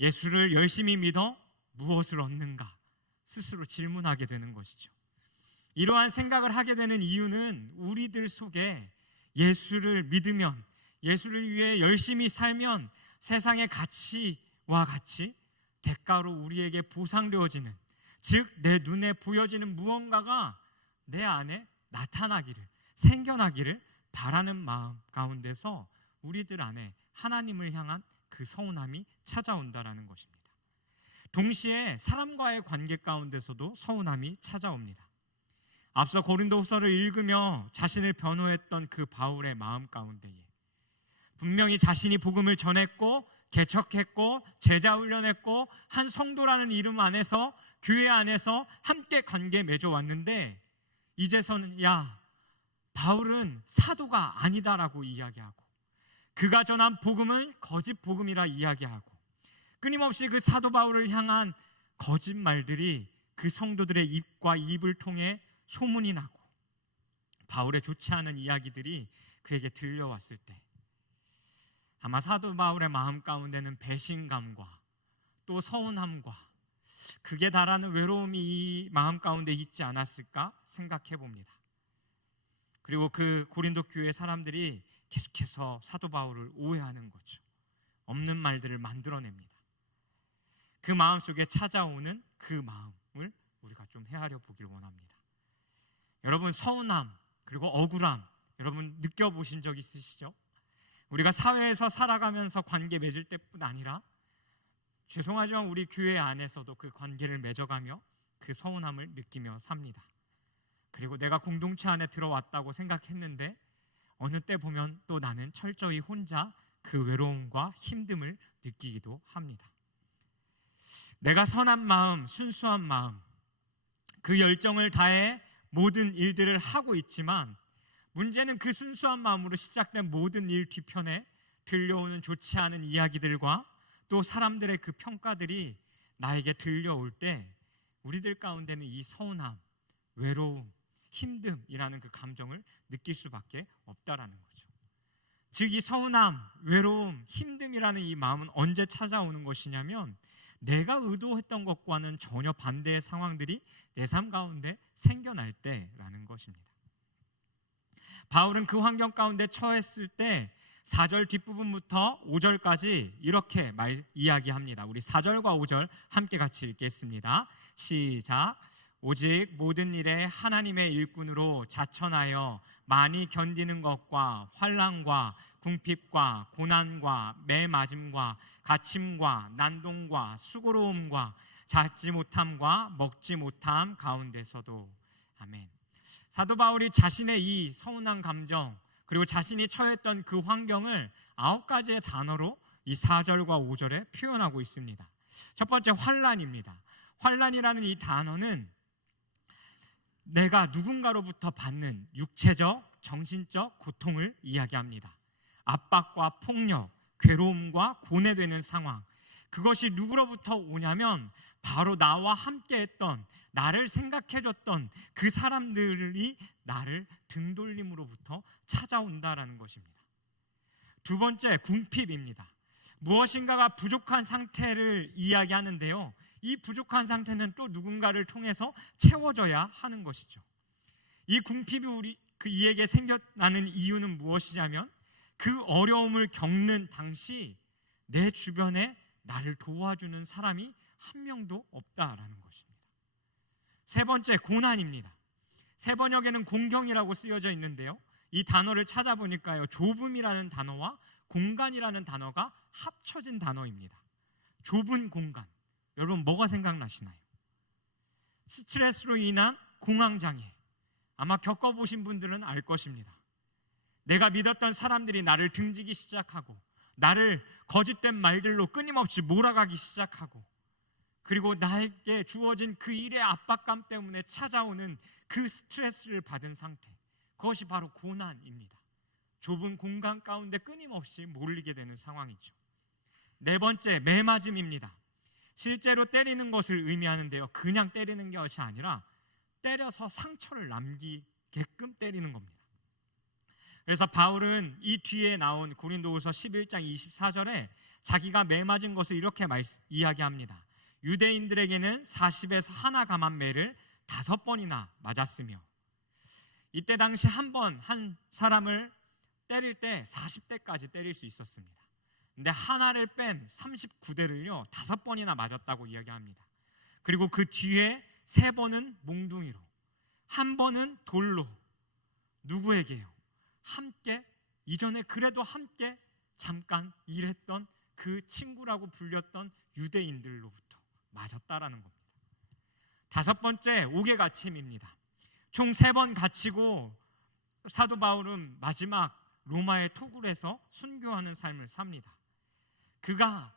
예수를 열심히 믿어 무엇을 얻는가 스스로 질문하게 되는 것이죠. 이러한 생각을 하게 되는 이유는 우리들 속에 예수를 믿으면, 예수를 위해 열심히 살면 세상의 가치와 같이 대가로 우리에게 보상되어지는, 즉 내 눈에 보여지는 무언가가 내 안에 나타나기를, 생겨나기를 바라는 마음 가운데서 우리들 안에 하나님을 향한 그 서운함이 찾아온다라는 것입니다. 동시에 사람과의 관계 가운데서도 서운함이 찾아옵니다. 앞서 고린도후서를 읽으며 자신을 변호했던 그 바울의 마음 가운데에 분명히 자신이 복음을 전했고 개척했고 제자 훈련했고 한 성도라는 이름 안에서 교회 안에서 함께 관계 맺어왔는데 이제서는 야, 바울은 사도가 아니다라고 이야기하고 그가 전한 복음은 거짓 복음이라 이야기하고 끊임없이 그 사도 바울을 향한 거짓말들이 그 성도들의 입과 입을 통해 소문이 나고 바울의 좋지 않은 이야기들이 그에게 들려왔을 때 아마 사도 바울의 마음 가운데는 배신감과 또 서운함과 극에 달하는 외로움이 이 마음 가운데 있지 않았을까 생각해 봅니다. 그리고 그 고린도 교회 사람들이 계속해서 사도 바울을 오해하는 거죠. 없는 말들을 만들어냅니다. 그 마음 속에 찾아오는 그 마음을 우리가 좀 헤아려 보길 원합니다. 여러분, 서운함 그리고 억울함 여러분 느껴보신 적 있으시죠? 우리가 사회에서 살아가면서 관계 맺을 때뿐 아니라 죄송하지만 우리 교회 안에서도 그 관계를 맺어가며 그 서운함을 느끼며 삽니다. 그리고 내가 공동체 안에 들어왔다고 생각했는데 어느 때 보면 또 나는 철저히 혼자 그 외로움과 힘듦을 느끼기도 합니다. 내가 선한 마음, 순수한 마음, 그 열정을 다해 모든 일들을 하고 있지만 문제는 그 순수한 마음으로 시작된 모든 일 뒤편에 들려오는 좋지 않은 이야기들과 또 사람들의 그 평가들이 나에게 들려올 때 우리들 가운데는 이 서운함, 외로움, 힘듦이라는 그 감정을 느낄 수밖에 없다라는 거죠. 즉 이 서운함, 외로움, 힘듦이라는 이 마음은 언제 찾아오는 것이냐면 내가 의도했던 것과는 전혀 반대의 상황들이 내 삶 가운데 생겨날 때라는 것입니다. 바울은 그 환경 가운데 처했을 때 4절 뒷부분부터 5절까지 이렇게 이야기합니다. 우리 4절과 5절 함께 같이 읽겠습니다. 시작. 오직 모든 일에 하나님의 일꾼으로 자천하여 많이 견디는 것과 환난과 궁핍과 고난과 매맞음과 갇힘과 난동과 수고로움과 잤지 못함과 먹지 못함 가운데서도. 아멘. 사도 바울이 자신의 이 서운한 감정 그리고 자신이 처했던 그 환경을 9가지의 단어로 이 4절과 5절에 표현하고 있습니다. 첫 번째, 환난입니다. 환난이라는 이 단어는 내가 누군가로부터 받는 육체적, 정신적 고통을 이야기합니다. 압박과 폭력, 괴로움과 고뇌되는 상황, 그것이 누구로부터 오냐면 바로 나와 함께했던, 나를 생각해줬던 그 사람들이 나를 등돌림으로부터 찾아온다라는 것입니다. 두 번째, 궁핍입니다. 무엇인가가 부족한 상태를 이야기하는데요, 이 부족한 상태는 또 누군가를 통해서 채워져야 하는 것이죠. 이 궁핍이 이에게 생겨나는 이유는 무엇이냐면 그 어려움을 겪는 당시 내 주변에 나를 도와주는 사람이 한 명도 없다라는 것입니다. 세 번째, 고난입니다. 세 번역에는 공경이라고 쓰여져 있는데요, 이 단어를 찾아보니까요, 좁음이라는 단어와 공간이라는 단어가 합쳐진 단어입니다. 좁은 공간, 여러분 뭐가 생각나시나요? 스트레스로 인한 공황장애, 아마 겪어보신 분들은 알 것입니다. 내가 믿었던 사람들이 나를 등지기 시작하고 나를 거짓된 말들로 끊임없이 몰아가기 시작하고, 그리고 나에게 주어진 그 일의 압박감 때문에 찾아오는 그 스트레스를 받은 상태, 그것이 바로 고난입니다. 좁은 공간 가운데 끊임없이 몰리게 되는 상황이죠. 네 번째, 매맞음입니다. 실제로 때리는 것을 의미하는데요, 그냥 때리는 것이 아니라 때려서 상처를 남기게끔 때리는 겁니다. 그래서 바울은 이 뒤에 나온 고린도후서 11장 24절에 자기가 매맞은 것을 이렇게 이야기합니다. 유대인들에게는 40에서 하나 감한 매를 5번이나 맞았으며, 이때 당시 한 사람을 때릴 때 40대까지 때릴 수 있었습니다. 근데 하나를 뺀 39대를요 5번이나 맞았다고 이야기합니다. 그리고 그 뒤에 3번은 몽둥이로, 1번은 돌로. 누구에게요? 함께, 이전에 그래도 함께 잠깐 일했던 그 친구라고 불렸던 유대인들로부터 맞았다라는 겁니다. 5번째, 옥에 갇힘입니다. 총 3번 갇히고 사도 바울은 마지막 로마의 토굴에서 순교하는 삶을 삽니다. 그가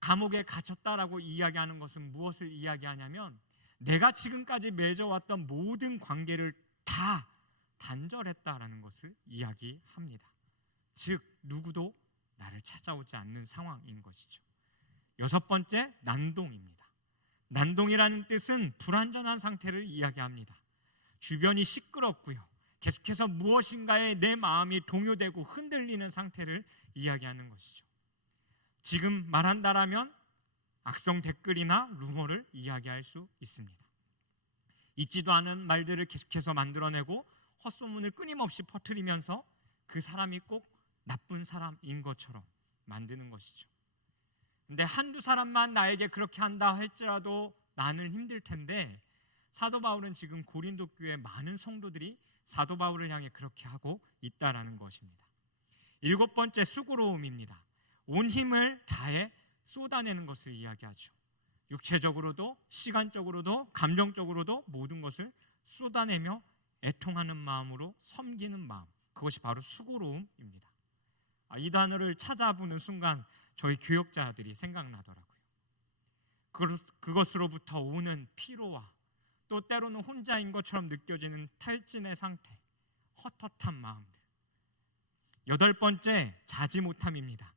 감옥에 갇혔다라고 이야기하는 것은 무엇을 이야기하냐면 내가 지금까지 맺어왔던 모든 관계를 다 단절했다라는 것을 이야기합니다. 즉 누구도 나를 찾아오지 않는 상황인 것이죠. 여섯 번째, 난동입니다. 난동이라는 뜻은 불완전한 상태를 이야기합니다. 주변이 시끄럽고요, 계속해서 무엇인가에 내 마음이 동요되고 흔들리는 상태를 이야기하는 것이죠. 지금 말한다라면 악성 댓글이나 루머를 이야기할 수 있습니다. 있지도 않은 말들을 계속해서 만들어내고 헛소문을 끊임없이 퍼뜨리면서 그 사람이 꼭 나쁜 사람인 것처럼 만드는 것이죠. 근데 한두 사람만 나에게 그렇게 한다 할지라도 나는 힘들 텐데, 사도 바울은 지금 고린도 교회 많은 성도들이 사도 바울을 향해 그렇게 하고 있다라는 것입니다. 일곱 번째, 수고로움입니다. 온 힘을 다해 쏟아내는 것을 이야기하죠. 육체적으로도 시간적으로도 감정적으로도 모든 것을 쏟아내며 애통하는 마음으로 섬기는 마음, 그것이 바로 수고로움입니다. 이 단어를 찾아보는 순간 저희 교역자들이 생각나더라고요. 그것으로부터 오는 피로와 또 때로는 혼자인 것처럼 느껴지는 탈진의 상태, 헛헛한 마음들. 여덟 번째, 자지 못함입니다.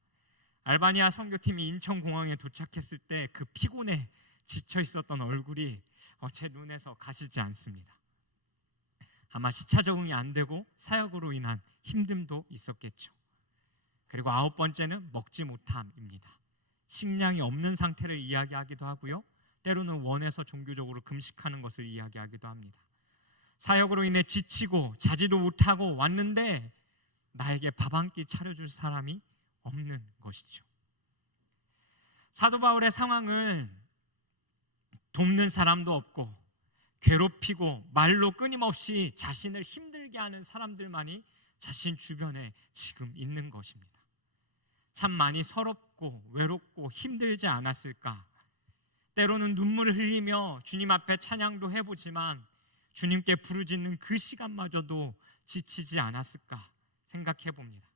알바니아 선교팀이 인천공항에 도착했을 때 그 피곤에 지쳐 있었던 얼굴이 제 눈에서 가시지 않습니다. 아마 시차 적응이 안 되고 사역으로 인한 힘듦도 있었겠죠. 그리고 아홉 번째는 먹지 못함입니다. 식량이 없는 상태를 이야기하기도 하고요, 때로는 원해서 종교적으로 금식하는 것을 이야기하기도 합니다. 사역으로 인해 지치고 자지도 못하고 왔는데 나에게 밥 한 끼 차려줄 사람이 없는 것이죠. 사도 바울의 상황은 돕는 사람도 없고 괴롭히고 말로 끊임없이 자신을 힘들게 하는 사람들만이 자신 주변에 지금 있는 것입니다. 참 많이 서럽고 외롭고 힘들지 않았을까? 때로는 눈물을 흘리며 주님 앞에 찬양도 해보지만 주님께 부르짖는 그 시간마저도 지치지 않았을까 생각해 봅니다.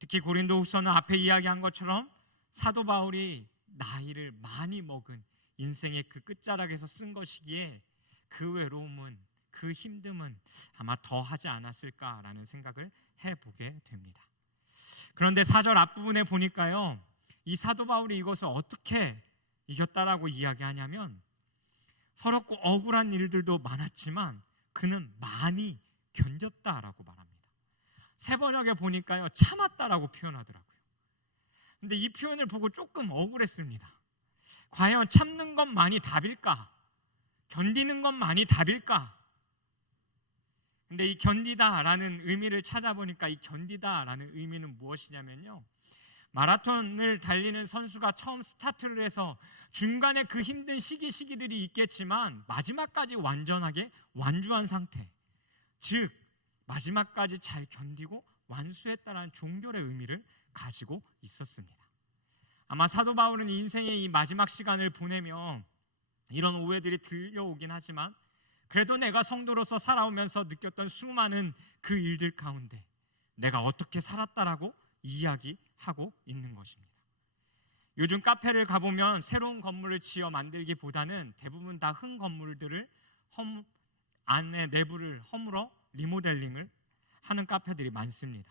특히 고린도후서는 앞에 이야기한 것처럼 사도 바울이 나이를 많이 먹은 인생의 그 끝자락에서 쓴 것이기에 그 외로움은, 그 힘듦은 아마 더 하지 않았을까라는 생각을 해보게 됩니다. 그런데 4절 앞부분에 보니까요, 이 사도 바울이 이것을 어떻게 이겼다라고 이야기하냐면 서럽고 억울한 일들도 많았지만 그는 많이 견뎠다라고 말합니다. 세 번역에 보니까요, 참았다라고 표현하더라고요. 근데 이 표현을 보고 조금 억울했습니다. 과연 참는 것만이 답일까? 견디는 것만이 답일까? 근데 이 견디다라는 의미를 찾아보니까 이 견디다라는 의미는 무엇이냐면요, 마라톤을 달리는 선수가 처음 스타트를 해서 중간에 그 힘든 시기들이 있겠지만 마지막까지 완전하게 완주한 상태, 즉 마지막까지 잘 견디고 완수했다는 종결의 의미를 가지고 있었습니다. 아마 사도 바울은 인생의 이 마지막 시간을 보내며 이런 오해들이 들려오긴 하지만 그래도 내가 성도로서 살아오면서 느꼈던 수많은 그 일들 가운데 내가 어떻게 살았다라고 이야기하고 있는 것입니다. 요즘 카페를 가보면 새로운 건물을 지어 만들기보다는 대부분 다 흙 건물들을 안에 내부를 허물어 리모델링을 하는 카페들이 많습니다.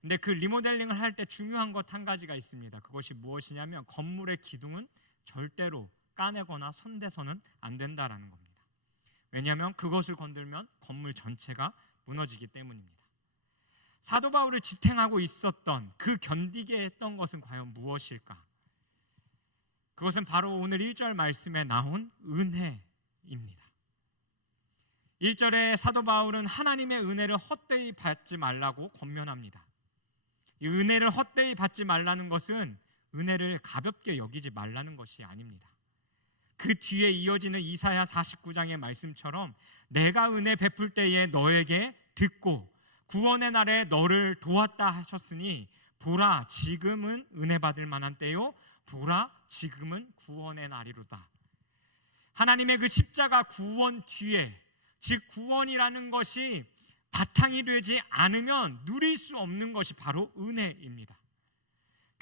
근데 그 리모델링을 할 때 중요한 것 한 가지가 있습니다. 그것이 무엇이냐면 건물의 기둥은 절대로 까내거나 손대서는 안 된다라는 겁니다. 왜냐하면 그것을 건들면 건물 전체가 무너지기 때문입니다. 사도 바울을 지탱하고 있었던 그 견디게 했던 것은 과연 무엇일까? 그것은 바로 오늘 1절 말씀에 나온 은혜입니다. 1절에 사도 바울은 하나님의 은혜를 헛되이 받지 말라고 권면합니다. 이 은혜를 헛되이 받지 말라는 것은 은혜를 가볍게 여기지 말라는 것이 아닙니다. 그 뒤에 이어지는 이사야 49장의 말씀처럼 내가 은혜 베풀 때에 너에게 듣고 구원의 날에 너를 도왔다 하셨으니 보라 지금은 은혜 받을 만한 때요 보라 지금은 구원의 날이로다. 하나님의 그 십자가 구원 뒤에, 즉 구원이라는 것이 바탕이 되지 않으면 누릴 수 없는 것이 바로 은혜입니다.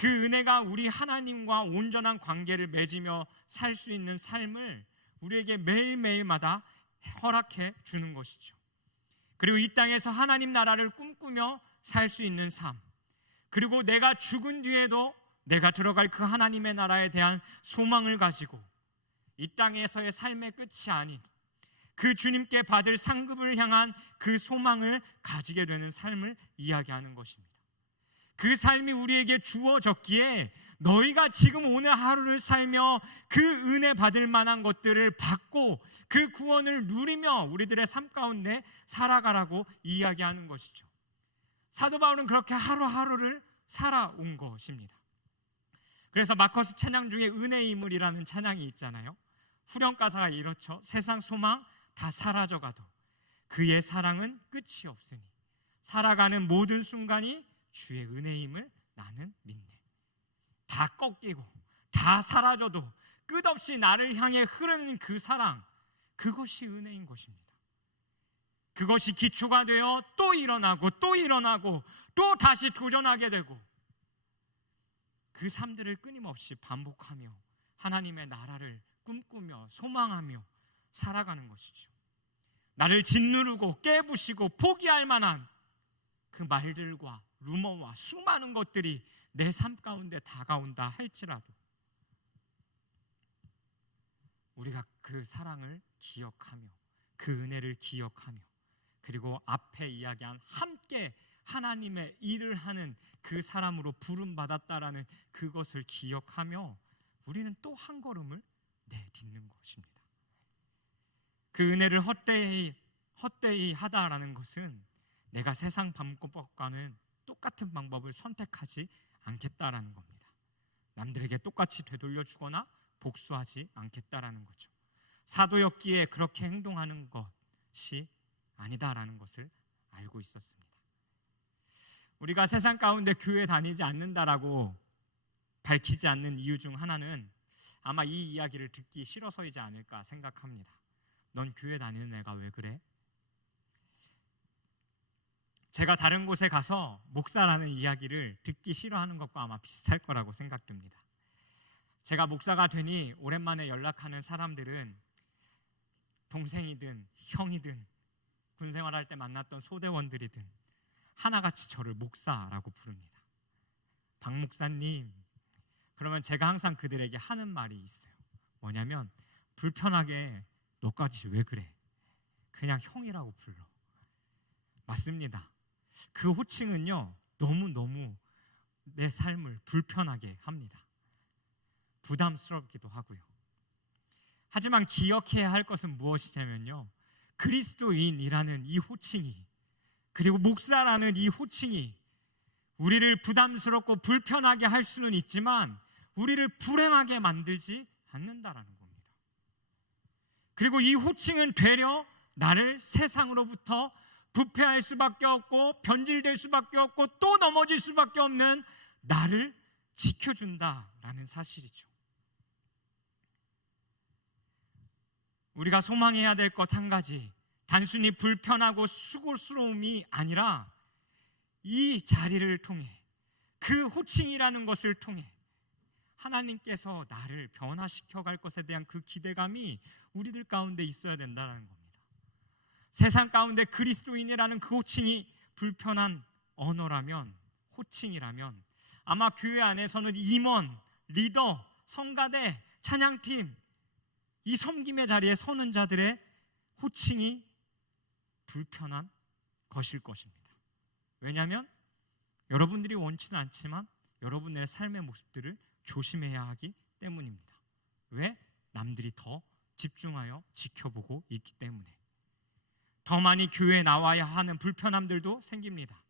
그 은혜가 우리 하나님과 온전한 관계를 맺으며 살 수 있는 삶을 우리에게 매일매일마다 허락해 주는 것이죠. 그리고 이 땅에서 하나님 나라를 꿈꾸며 살 수 있는 삶, 그리고 내가 죽은 뒤에도 내가 들어갈 그 하나님의 나라에 대한 소망을 가지고 이 땅에서의 삶의 끝이 아닌 그 주님께 받을 상급을 향한 그 소망을 가지게 되는 삶을 이야기하는 것입니다. 그 삶이 우리에게 주어졌기에 너희가 지금 오늘 하루를 살며 그 은혜 받을 만한 것들을 받고 그 구원을 누리며 우리들의 삶 가운데 살아가라고 이야기하는 것이죠. 사도 바울은 그렇게 하루하루를 살아온 것입니다. 그래서 마커스 찬양 중에 은혜의 인물이라는 찬양이 있잖아요. 후렴가사가 이렇죠. 세상 소망 다 사라져가도 그의 사랑은 끝이 없으니 살아가는 모든 순간이 주의 은혜임을 나는 믿네. 다 꺾이고 다 사라져도 끝없이 나를 향해 흐르는 그 사랑, 그것이 은혜인 것입니다. 그것이 기초가 되어 또 일어나고 또 일어나고 또 다시 도전하게 되고 그 삶들을 끊임없이 반복하며 하나님의 나라를 꿈꾸며 소망하며 살아가는 것이죠. 나를 짓누르고 깨부시고 포기할 만한 그 말들과 루머와 수많은 것들이 내 삶 가운데 다가온다 할지라도 우리가 그 사랑을 기억하며 그 은혜를 기억하며 그리고 앞에 이야기한 함께 하나님의 일을 하는 그 사람으로 부름받았다라는 그것을 기억하며 우리는 또 한 걸음을 내딛는 것입니다. 그 은혜를 헛되이 하다라는 것은 내가 세상 방법과는 똑같은 방법을 선택하지 않겠다라는 겁니다. 남들에게 똑같이 되돌려주거나 복수하지 않겠다라는 거죠. 사도였기에 그렇게 행동하는 것이 아니다라는 것을 알고 있었습니다. 우리가 세상 가운데 교회 다니지 않는다라고 밝히지 않는 이유 중 하나는 아마 이 이야기를 듣기 싫어서이지 않을까 생각합니다. 넌 교회 다니는 애가 왜 그래? 제가 다른 곳에 가서 목사라는 이야기를 듣기 싫어하는 것과 아마 비슷할 거라고 생각됩니다. 제가 목사가 되니 오랜만에 연락하는 사람들은 동생이든 형이든 군생활할 때 만났던 소대원들이든 하나같이 저를 목사라고 부릅니다. 박 목사님. 그러면 제가 항상 그들에게 하는 말이 있어요. 뭐냐면 불편하게 너까지 왜 그래? 그냥 형이라고 불러. 맞습니다. 그 호칭은요 너무너무 내 삶을 불편하게 합니다. 부담스럽기도 하고요. 하지만 기억해야 할 것은 무엇이냐면요, 그리스도인이라는 이 호칭이, 그리고 목사라는 이 호칭이 우리를 부담스럽고 불편하게 할 수는 있지만 우리를 불행하게 만들지 않는다라는 겁니다. 그리고 이 호칭은 되려 나를 세상으로부터 부패할 수밖에 없고 변질될 수밖에 없고 또 넘어질 수밖에 없는 나를 지켜준다라는 사실이죠. 우리가 소망해야 될 것 한 가지, 단순히 불편하고 수고스러움이 아니라 이 자리를 통해, 그 호칭이라는 것을 통해 하나님께서 나를 변화시켜 갈 것에 대한 그 기대감이 우리들 가운데 있어야 된다는 겁니다. 세상 가운데 그리스도인이라는 그 호칭이 불편한 언어라면, 호칭이라면 아마 교회 안에서는 임원, 리더, 성가대, 찬양팀, 이 섬김의 자리에 서는 자들의 호칭이 불편한 것일 것입니다. 왜냐하면 여러분들이 원치는 않지만 여러분의 삶의 모습들을 조심해야 하기 때문입니다. 왜? 남들이 더 집중하여 지켜보고 있기 때문에. 더 많이 교회에 나와야 하는 불편함들도 생깁니다.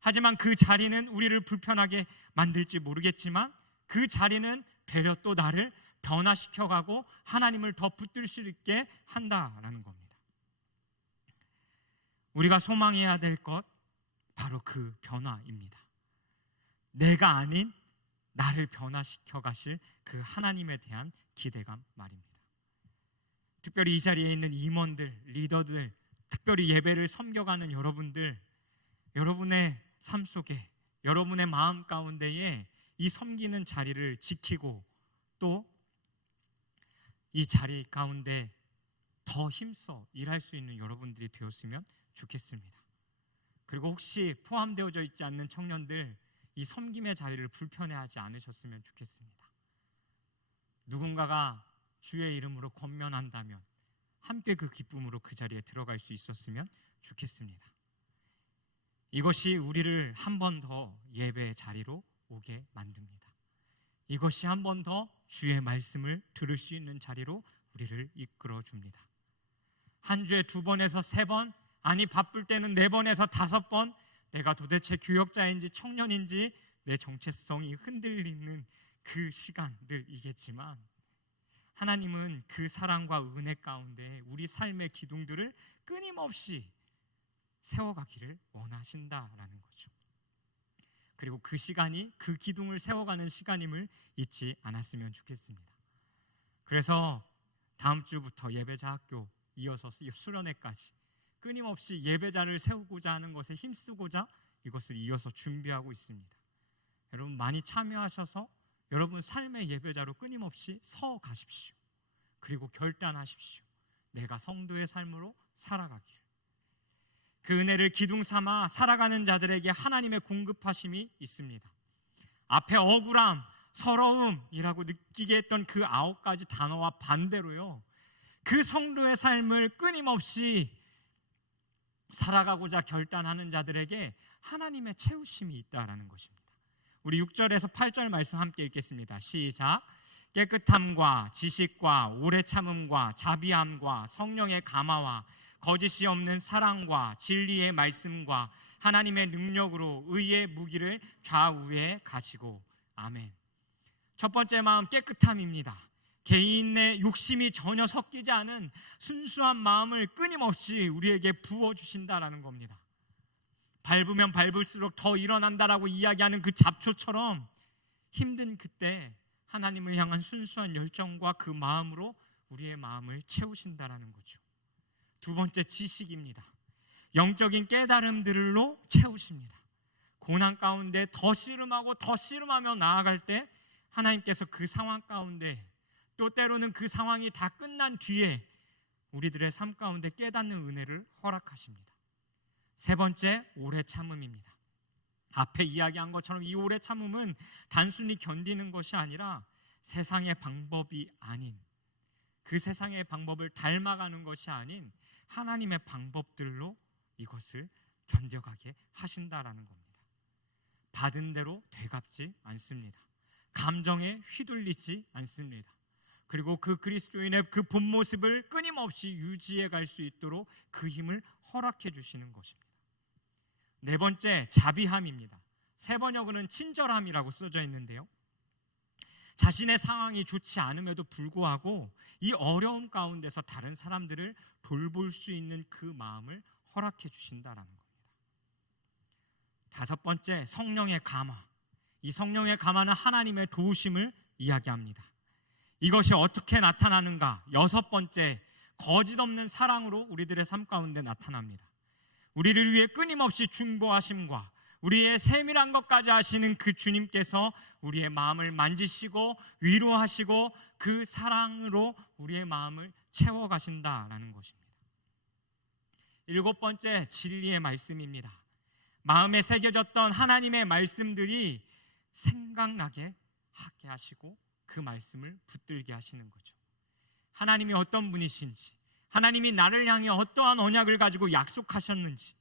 하지만 그 자리는 우리를 불편하게 만들지 모르겠지만 그 자리는 되려 또 나를 변화시켜가고 하나님을 더 붙들 수 있게 한다라는 겁니다. 우리가 소망해야 될 것, 바로 그 변화입니다. 내가 아닌 나를 변화시켜 가실 그 하나님에 대한 기대감 말입니다. 특별히 이 자리에 있는 임원들, 리더들, 특별히 예배를 섬겨가는 여러분들, 여러분의 삶 속에, 여러분의 마음 가운데에 이 섬기는 자리를 지키고 또 이 자리 가운데 더 힘써 일할 수 있는 여러분들이 되었으면 좋겠습니다. 그리고 혹시 포함되어져 있지 않는 청년들, 이 섬김의 자리를 불편해하지 않으셨으면 좋겠습니다. 누군가가 주의 이름으로 권면한다면 함께 그 기쁨으로 그 자리에 들어갈 수 있었으면 좋겠습니다. 이것이 우리를 한 번 더 예배의 자리로 오게 만듭니다. 이것이 한 번 더 주의 말씀을 들을 수 있는 자리로 우리를 이끌어 줍니다. 한 주에 2번에서 3번, 아니 바쁠 때는 4번에서 5번 내가 도대체 교역자인지 청년인지 내 정체성이 흔들리는 그 시간들이겠지만 하나님은 그 사랑과 은혜 가운데 우리 삶의 기둥들을 끊임없이 세워가기를 원하신다라는 거죠. 그리고 그 시간이 그 기둥을 세워가는 시간임을 잊지 않았으면 좋겠습니다. 그래서 다음 주부터 예배자 학교 이어서 수련회까지 끊임없이 예배자를 세우고자 하는 것에 힘쓰고자 이것을 이어서 준비하고 있습니다. 여러분 많이 참여하셔서 여러분 삶의 예배자로 끊임없이 서 가십시오. 그리고 결단하십시오. 내가 성도의 삶으로 살아가기를. 그 은혜를 기둥 삼아 살아가는 자들에게 하나님의 공급하심이 있습니다. 앞에 억울함, 서러움이라고 느끼게 했던 그 9가지 단어와 반대로요, 그 성도의 삶을 끊임없이 살아가고자 결단하는 자들에게 하나님의 채우심이 있다라는 것입니다. 우리 6절에서 8절 말씀 함께 읽겠습니다. 시작. 깨끗함과 지식과 오래 참음과 자비함과 성령의 감화와 거짓이 없는 사랑과 진리의 말씀과 하나님의 능력으로 의의 무기를 좌우에 가지고. 아멘. 첫 번째 마음, 깨끗함입니다. 개인의 욕심이 전혀 섞이지 않은 순수한 마음을 끊임없이 우리에게 부어주신다라는 겁니다. 밟으면 밟을수록 더 일어난다라고 이야기하는 그 잡초처럼 힘든 그때 하나님을 향한 순수한 열정과 그 마음으로 우리의 마음을 채우신다라는 거죠. 두 번째, 지식입니다. 영적인 깨달음들로 채우십니다. 고난 가운데 더 씨름하고 더 씨름하며 나아갈 때 하나님께서 그 상황 가운데, 또 때로는 그 상황이 다 끝난 뒤에 우리들의 삶 가운데 깨닫는 은혜를 허락하십니다. 세 번째, 오래 참음입니다. 앞에 이야기한 것처럼 이 오래 참음은 단순히 견디는 것이 아니라 세상의 방법이 아닌, 그 세상의 방법을 닮아가는 것이 아닌 하나님의 방법들로 이것을 견뎌가게 하신다라는 겁니다. 받은 대로 되갚지 않습니다. 감정에 휘둘리지 않습니다. 그리고 그 그리스도인의 그 본 모습을 끊임없이 유지해 갈 수 있도록 그 힘을 허락해 주시는 것입니다. 네 번째, 자비함입니다. 세 번역으로는 친절함이라고 써져 있는데요, 자신의 상황이 좋지 않음에도 불구하고 이 어려움 가운데서 다른 사람들을 돌볼 수 있는 그 마음을 허락해 주신다라는 겁니다. 다섯 번째, 성령의 감화. 이 성령의 감화는 하나님의 도우심을 이야기합니다. 이것이 어떻게 나타나는가? 여섯 번째, 거짓 없는 사랑으로 우리들의 삶 가운데 나타납니다. 우리를 위해 끊임없이 중보하심과 우리의 세밀한 것까지 하시는 그 주님께서 우리의 마음을 만지시고 위로하시고 그 사랑으로 우리의 마음을 채워가신다라는 것입니다. 일곱 번째, 진리의 말씀입니다. 마음에 새겨졌던 하나님의 말씀들이 생각나게 하게 하시고 그 말씀을 붙들게 하시는 거죠. 하나님이 어떤 분이신지, 하나님이 나를 향해 어떠한 언약을 가지고 약속하셨는지,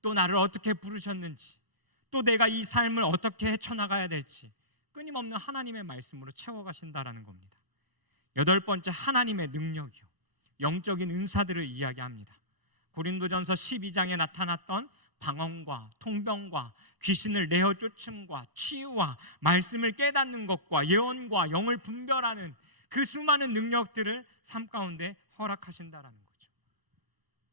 또 나를 어떻게 부르셨는지, 또 내가 이 삶을 어떻게 헤쳐나가야 될지 끊임없는 하나님의 말씀으로 채워가신다라는 겁니다. 여덟 번째, 하나님의 능력이요, 영적인 은사들을 이야기합니다. 고린도전서 12장에 나타났던 방언과 통병과 귀신을 내어 쫓음과 치유와 말씀을 깨닫는 것과 예언과 영을 분별하는 그 수많은 능력들을 삶 가운데 허락하신다라는 거죠.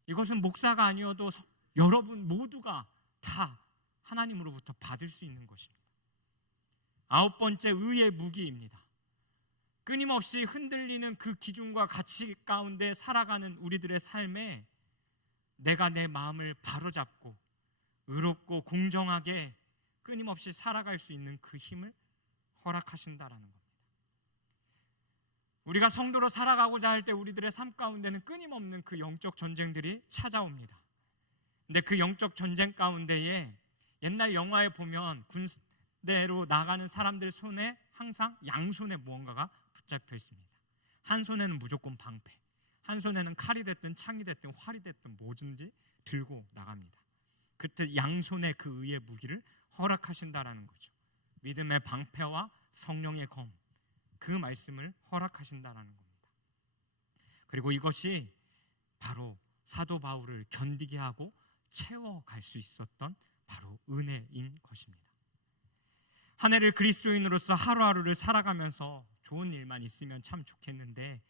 이것은 목사가 아니어도 여러분 모두가 다 하나님으로부터 받을 수 있는 것입니다. 아홉 번째, 의의 무기입니다. 끊임없이 흔들리는 그 기준과 가치 가운데 살아가는 우리들의 삶에 내가 내 마음을 바로잡고 의롭고 공정하게 끊임없이 살아갈 수 있는 그 힘을 허락하신다라는 겁니다. 우리가 성도로 살아가고자 할 때 우리들의 삶 가운데는 끊임없는 그 영적 전쟁들이 찾아옵니다. 근데 그 영적 전쟁 가운데에 옛날 영화에 보면 군대로 나가는 사람들 손에 항상 양손에 무언가가 붙잡혀 있습니다. 한 손에는 무조건 방패, 한 손에는 칼이 됐든 창이 됐든 활이 됐든 뭐든지 들고 나갑니다. 그때 양손에 그 의의 무기를 허락하신다라는 거죠. 믿음의 방패와 성령의 검, 그 말씀을 허락하신다라는 겁니다. 그리고 이것이 바로 사도 바울을 견디게 하고 채워갈 수 있었던 바로 은혜인 것입니다. 한 해를 그리스도인으로서 하루하루를 살아가면서 좋은 일만 있으면 참 좋겠는데,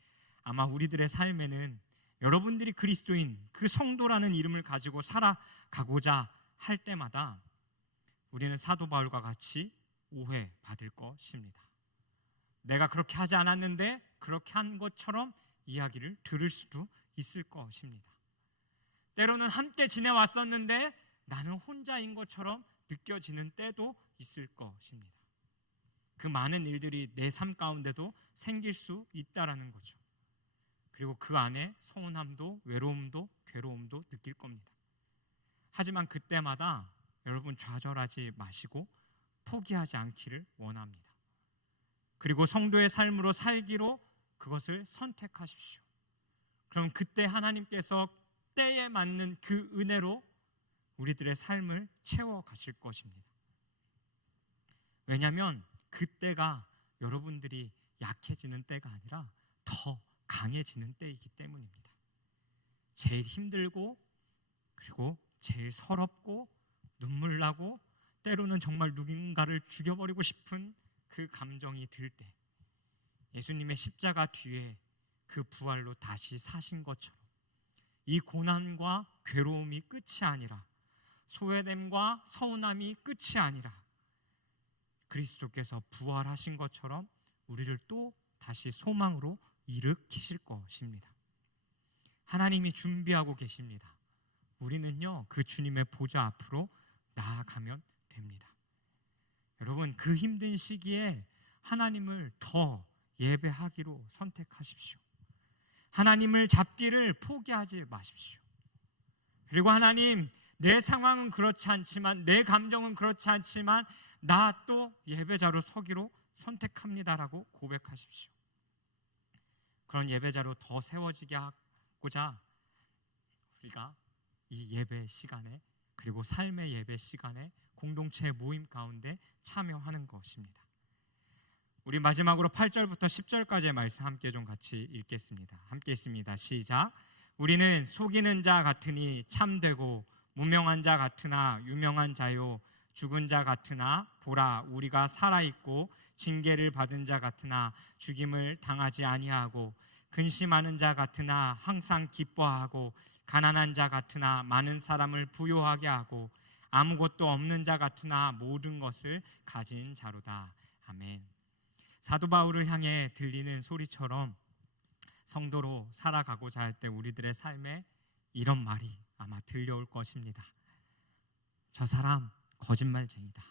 아마 우리들의 삶에는 여러분들이 그리스도인, 그 성도라는 이름을 가지고 살아가고자 할 때마다 우리는 사도 바울과 같이 오해받을 것입니다. 내가 그렇게 하지 않았는데 그렇게 한 것처럼 이야기를 들을 수도 있을 것입니다. 때로는 함께 지내왔었는데 나는 혼자인 것처럼 느껴지는 때도 있을 것입니다. 그 많은 일들이 내 삶 가운데도 생길 수 있다라는 거죠. 그리고 그 안에 서운함도 외로움도 괴로움도 느낄 겁니다. 하지만 그때마다 여러분 좌절하지 마시고 포기하지 않기를 원합니다. 그리고 성도의 삶으로 살기로 그것을 선택하십시오. 그럼 그때 하나님께서 때에 맞는 그 은혜로 우리들의 삶을 채워가실 것입니다. 왜냐하면 그때가 여러분들이 약해지는 때가 아니라 더 강해지는 때이기 때문입니다. 제일 힘들고 그리고 제일 서럽고 눈물 나고 때로는 정말 누군가를 죽여버리고 싶은 그 감정이 들 때, 예수님의 십자가 뒤에 그 부활로 다시 사신 것처럼 이 고난과 괴로움이 끝이 아니라, 소외됨과 서운함이 끝이 아니라 그리스도께서 부활하신 것처럼 우리를 또 다시 소망으로 일으키실 것입니다. 하나님이 준비하고 계십니다. 우리는요, 그 주님의 보좌 앞으로 나아가면 됩니다. 여러분, 그 힘든 시기에 하나님을 더 예배하기로 선택하십시오. 하나님을 잡기를 포기하지 마십시오. 그리고 하나님, 내 상황은 그렇지 않지만, 내 감정은 그렇지 않지만 나 또 예배자로 서기로 선택합니다라고 고백하십시오. 그런 예배자로 더 세워지게 하고자 우리가 이 예배 시간에, 그리고 삶의 예배 시간에 공동체 모임 가운데 참여하는 것입니다. 우리 마지막으로 8절부터 10절까지의 말씀 함께 좀 같이 읽겠습니다. 함께 읽습니다. 시작. 우리는 속이는 자 같으니 참되고 무명한 자 같으나 유명한 자요, 죽은 자 같으나 보라 우리가 살아있고 징계를 받은 자 같으나 죽임을 당하지 아니하고, 근심하는 자 같으나 항상 기뻐하고, 가난한 자 같으나 많은 사람을 부요하게 하고, 아무것도 없는 자 같으나 모든 것을 가진 자로다. 아멘. 사도 바울을 향해 들리는 소리처럼 성도로 살아가고자 할 때 우리들의 삶에 이런 말이 아마 들려올 것입니다. 저 사람 거짓말쟁이다.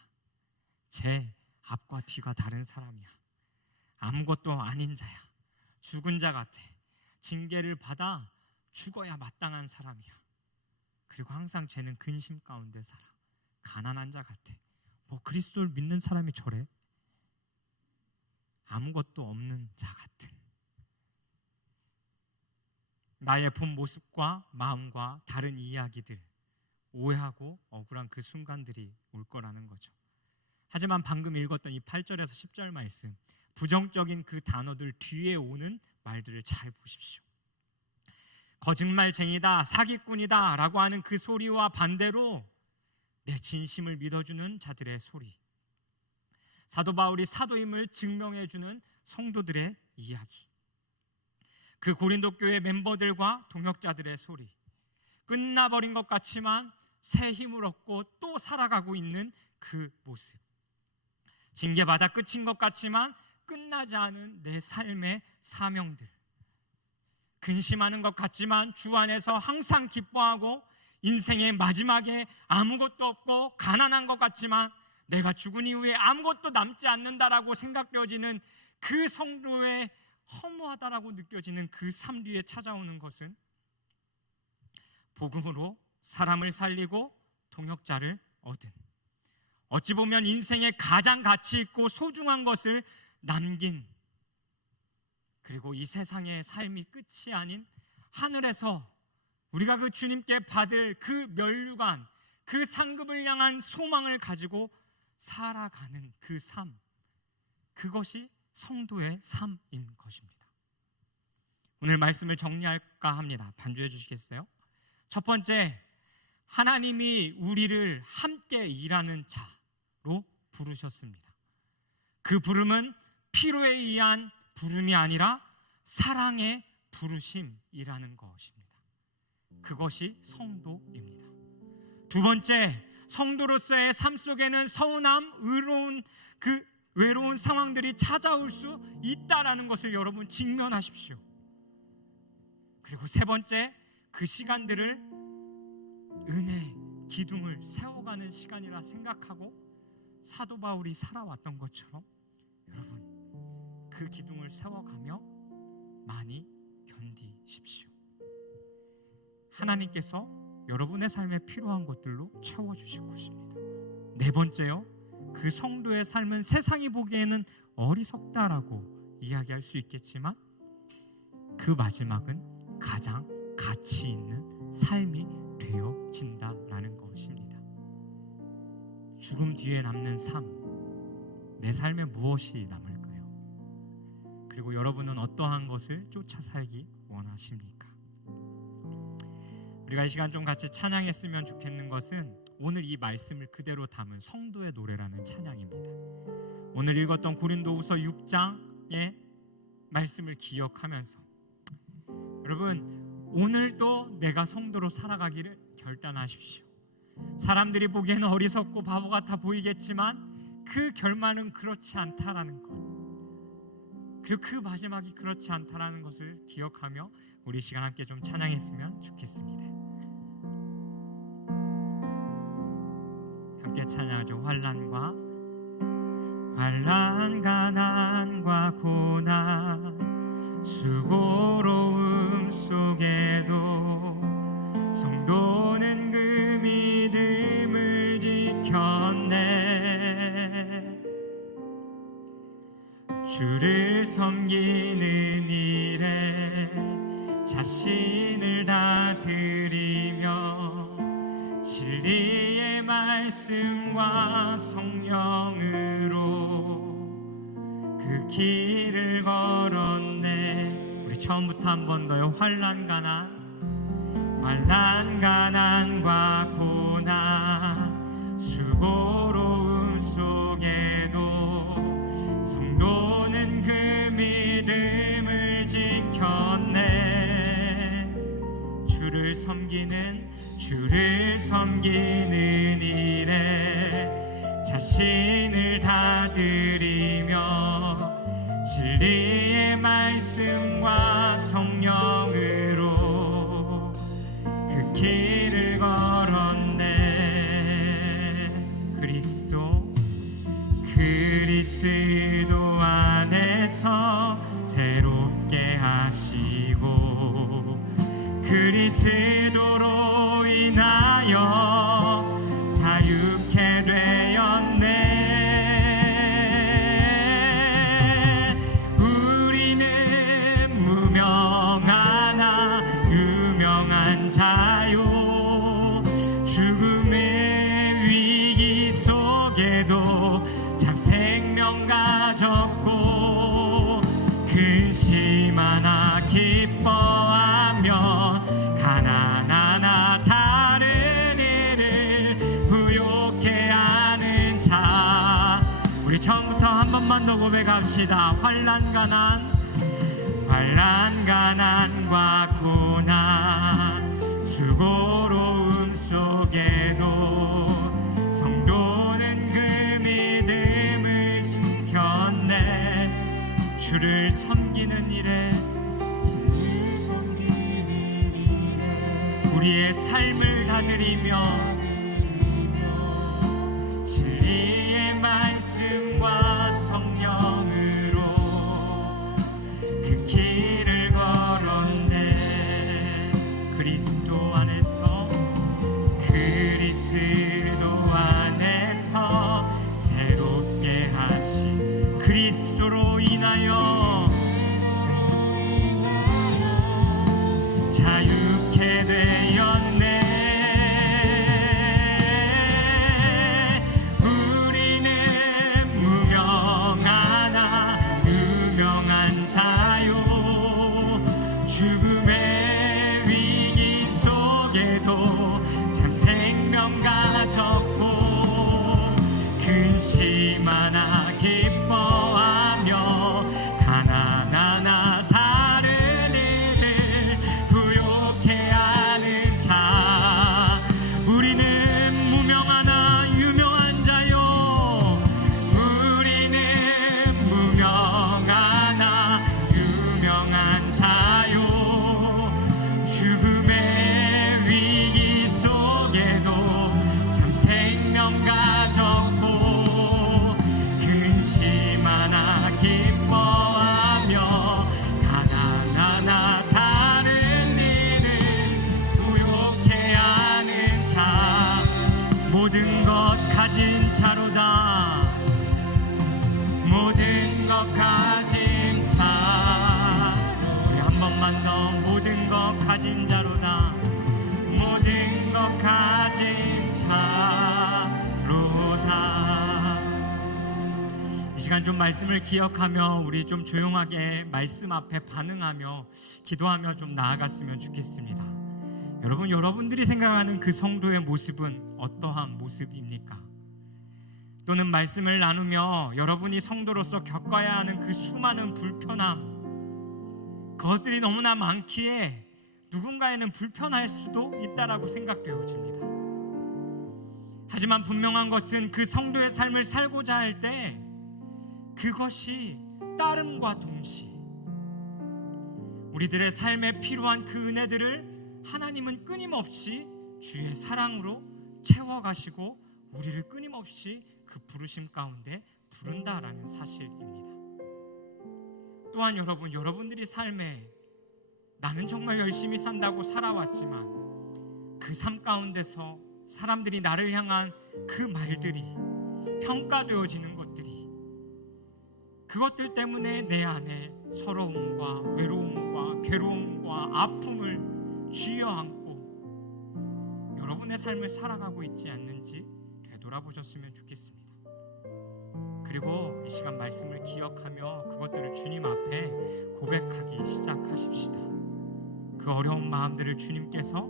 제 앞과 뒤가 다른 사람이야. 아무것도 아닌 자야. 죽은 자 같아. 징계를 받아 죽어야 마땅한 사람이야. 그리고 항상 쟤는 근심 가운데 살아. 가난한 자 같아. 뭐 그리스도를 믿는 사람이 저래? 아무것도 없는 자 같은, 나의 본 모습과 마음과 다른 이야기들, 오해하고 억울한 그 순간들이 올 거라는 거죠. 하지만 방금 읽었던 이 8절에서 10절 말씀, 부정적인 그 단어들 뒤에 오는 말들을 잘 보십시오. 거짓말쟁이다, 사기꾼이다 라고 하는 그 소리와 반대로 내 진심을 믿어주는 자들의 소리, 사도 바울이 사도임을 증명해주는 성도들의 이야기, 그 고린도 교회 멤버들과 동역자들의 소리, 끝나버린 것 같지만 새 힘을 얻고 또 살아가고 있는 그 모습, 징계받아 끝인 것 같지만 끝나지 않은 내 삶의 사명들, 근심하는 것 같지만 주 안에서 항상 기뻐하고, 인생의 마지막에 아무것도 없고 가난한 것 같지만 내가 죽은 이후에 아무것도 남지 않는다라고 생각되어지는 그 성도의 허무하다라고 느껴지는 그 삶 뒤에 찾아오는 것은 복음으로 사람을 살리고 동역자를 얻은, 어찌 보면 인생의 가장 가치 있고 소중한 것을 남긴, 그리고 이 세상의 삶이 끝이 아닌 하늘에서 우리가 그 주님께 받을 그 면류관, 그 상급을 향한 소망을 가지고 살아가는 그 삶, 그것이 성도의 삶인 것입니다. 오늘 말씀을 정리할까 합니다. 반주해 주시겠어요? 첫 번째, 하나님이 우리를 함께 일하는 자로 부르셨습니다. 그 부름은 필요에 의한 부름이 아니라 사랑의 부르심이라는 것입니다. 그것이 성도입니다. 두 번째, 성도로서의 삶 속에는 서운함, 외로운 상황들이 찾아올 수 있다라는 것을 여러분 직면하십시오. 그리고 세 번째, 그 시간들을 은혜, 기둥을 세워가는 시간이라 생각하고 사도 바울이 살아왔던 것처럼 여러분 그 기둥을 세워가며 많이 견디십시오. 하나님께서 여러분의 삶에 필요한 것들로 채워주실 것입니다. 네 번째요, 그 성도의 삶은 세상이 보기에는 어리석다라고 이야기할 수 있겠지만 그 마지막은 가장 가치 있는 삶이 되어진다라는 것입니다. 죽음 뒤에 남는 삶, 내 삶에 무엇이 남을까요? 그리고 여러분은 어떠한 것을 쫓아 살기 원하십니까? 우리가 이 시간 좀 같이 찬양했으면 좋겠는 것은 오늘 이 말씀을 그대로 담은 성도의 노래라는 찬양입니다. 오늘 읽었던 고린도후서 6장의 말씀을 기억하면서 여러분, 오늘도 내가 성도로 살아가기를 결단하십시오. 사람들이 보기에는 어리석고 바보 같아 보이겠지만 그 결말은 그렇지 않다라는 것, 그리고 그 마지막이 그렇지 않다라는 것을 기억하며 우리 시간 함께 좀 찬양했으면 좋겠습니다. 함께 찬양하죠. 환난, 가난과 고난, 수고로움 속에도 성도는 그 믿음을 지켰네. 주를 섬기는 일에 자신을 다 드리며 진리의 말씀과 성령으로 그 길을 걸었네. 우리 처음부터 한 번 더요. 환난 가난과 고난, 수고로움 속에도 성도는 그 믿음을 지켰네. 주를 섬기는 일에 자신을 다 드리며 진리의 말씀과 성령으로 그 길을 걸었네. 그리스도 안에서 새롭게 하시고 그리스도로 인하여 자유케 되었네. 우리는 무명하나 유명한 자요, 죽음의 위기 속에도 참 생명 가졌고 근심하나 기뻐하며 가난하나 다른 이를 부욕해 하는 자. 우리 처음부터 한 번만 더 고백합시다. 환난 가난과 고난, 수고로움 속에도 성도는 그 믿음을 지켰네. 주를 섬기는 일에 우리의 삶을 다 드리며 진리의 자유케 되었네. 우리는 무명하나 유명한 자요. 죽음의 위기 속에도 참 생명 가졌고 근심 하나 기뻐하며 가난 하나 다른 이를 부욕해 하는 자. 우리는 무명하나 유명한 자요. 우리는 무명하나 유명한 자요. 죽음의 위기 속에도 참 생명 가졌고 근심 하나 기뻐하며 가난 하나 다른 일을 부욕해 하는 자. 모든 것 가진 자로다. 모든 것 가진 자. 우리 한 번만 더. 모든 것 가진 자로다. 모든 것 가진 자로다. 이 시간 좀 말씀을 기억하며 우리 좀 조용하게 말씀 앞에 반응하며 기도하며 좀 나아갔으면 좋겠습니다. 여러분, 여러분들이 생각하는 그 성도의 모습은 어떠한 모습입니까? 또는 말씀을 나누며 여러분이 성도로서 겪어야 하는 그 수많은 불편함, 그것들이 너무나 많기에 누군가에는 불편할 수도 있다라고 생각되어집니다. 하지만 분명한 것은 그 성도의 삶을 살고자 할 때 그것이 따름과 동시에 우리들의 삶에 필요한 그 은혜들을 하나님은 끊임없이 주의 사랑으로 채워가시고 우리를 끊임없이 그 부르심 가운데 부른다라는 사실입니다. 또한 여러분, 여러분들이 삶에 나는 정말 열심히 산다고 살아왔지만 그 삶 가운데서 사람들이 나를 향한 그 말들이, 평가되어지는 것들이, 그것들 때문에 내 안에 서러움과 외로움과 괴로움과 아픔을 쥐어 안고 여러분의 삶을 살아가고 있지 않는지 되돌아보셨으면 좋겠습니다. 그리고 이 시간 말씀을 기억하며 그것들을 주님 앞에 고백하기 시작하십시다. 그 어려운 마음들을 주님께서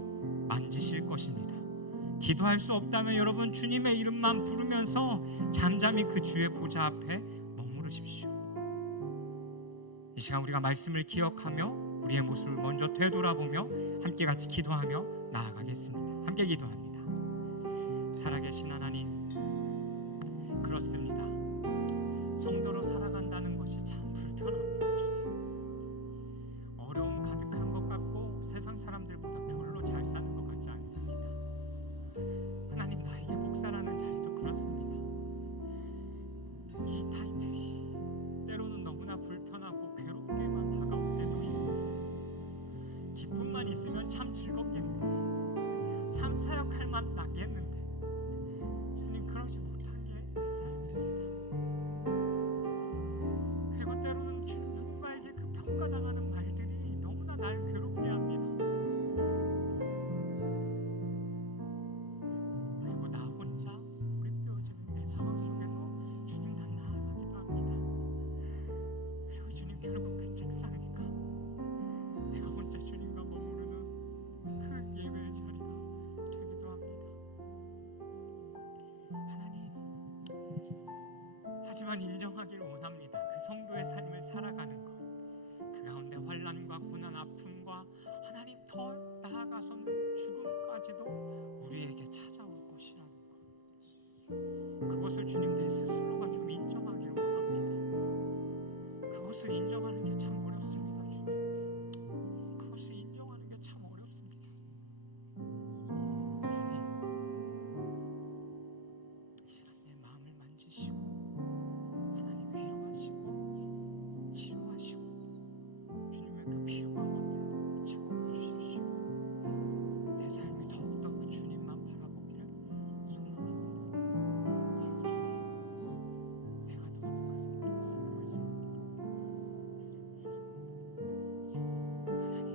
만지실 것입니다. 기도할 수 없다면 여러분, 주님의 이름만 부르면서 잠잠히 그 주의 보좌 앞에 머무르십시오. 이 시간 우리가 말씀을 기억하며 우리의 모습을 먼저 되돌아보며 함께 같이 기도하며 나아가겠습니다. 함께 기도합니다. 살아계신 하나님, 그렇습니다. 성도로 살아간다는 것이 참 불편합니다. 주님, 어려움 가득한 것 같고 세상 사람들보다 별로 잘 사는 것 같지 않습니다. 하나님, 나에게 목사라는 자리도 그렇습니다. 이 타이틀이 때로는 너무나 불편하고 괴롭게만 다가올 때도 있습니다. 기쁨만 있으면 참 즐겁겠는데, 참 사역할 맛 나겠는데, 주님, 그러지 못한 게 내 삶입니다. 그리고 때로는 누군가에게 그 평가당하는 말들이 너무나 날 괴롭게 합니다. 그리고 나 혼자 무립되어지는 내 상황 속에도 주님, 난 나아가기도 합니다. 그리고 주님, 결국 그 책상 위가 내가 혼자 주님과 머무르는 그 예배의 자리가 되기도 합니다. 하나님, 하지만 인정하길 원합니다. 그 성도의 삶을 살아가는 것, 그 가운데 환난과 고난, 아픔과 하나님 더 나아가서는 죽음까지도 우리에게 찾아올 것이라는 것, 그것을 주님 내 스스로가 좀 인정하기를 원합니다. 그것을 인정하는 게 참 어렵습니다. 주님, 그것을 인정하는 게 참 어렵습니다. 주님, 이 시간 내 마음을 만지시고 하나님 위로하시고 치료하시고 주님의 그 필요한 것들로 채워 주십시오. 내 삶이 더욱더 그 주님만 바라보기를 소망합니다. 주님, 내가 더 그 모습을 섬기고 하나님,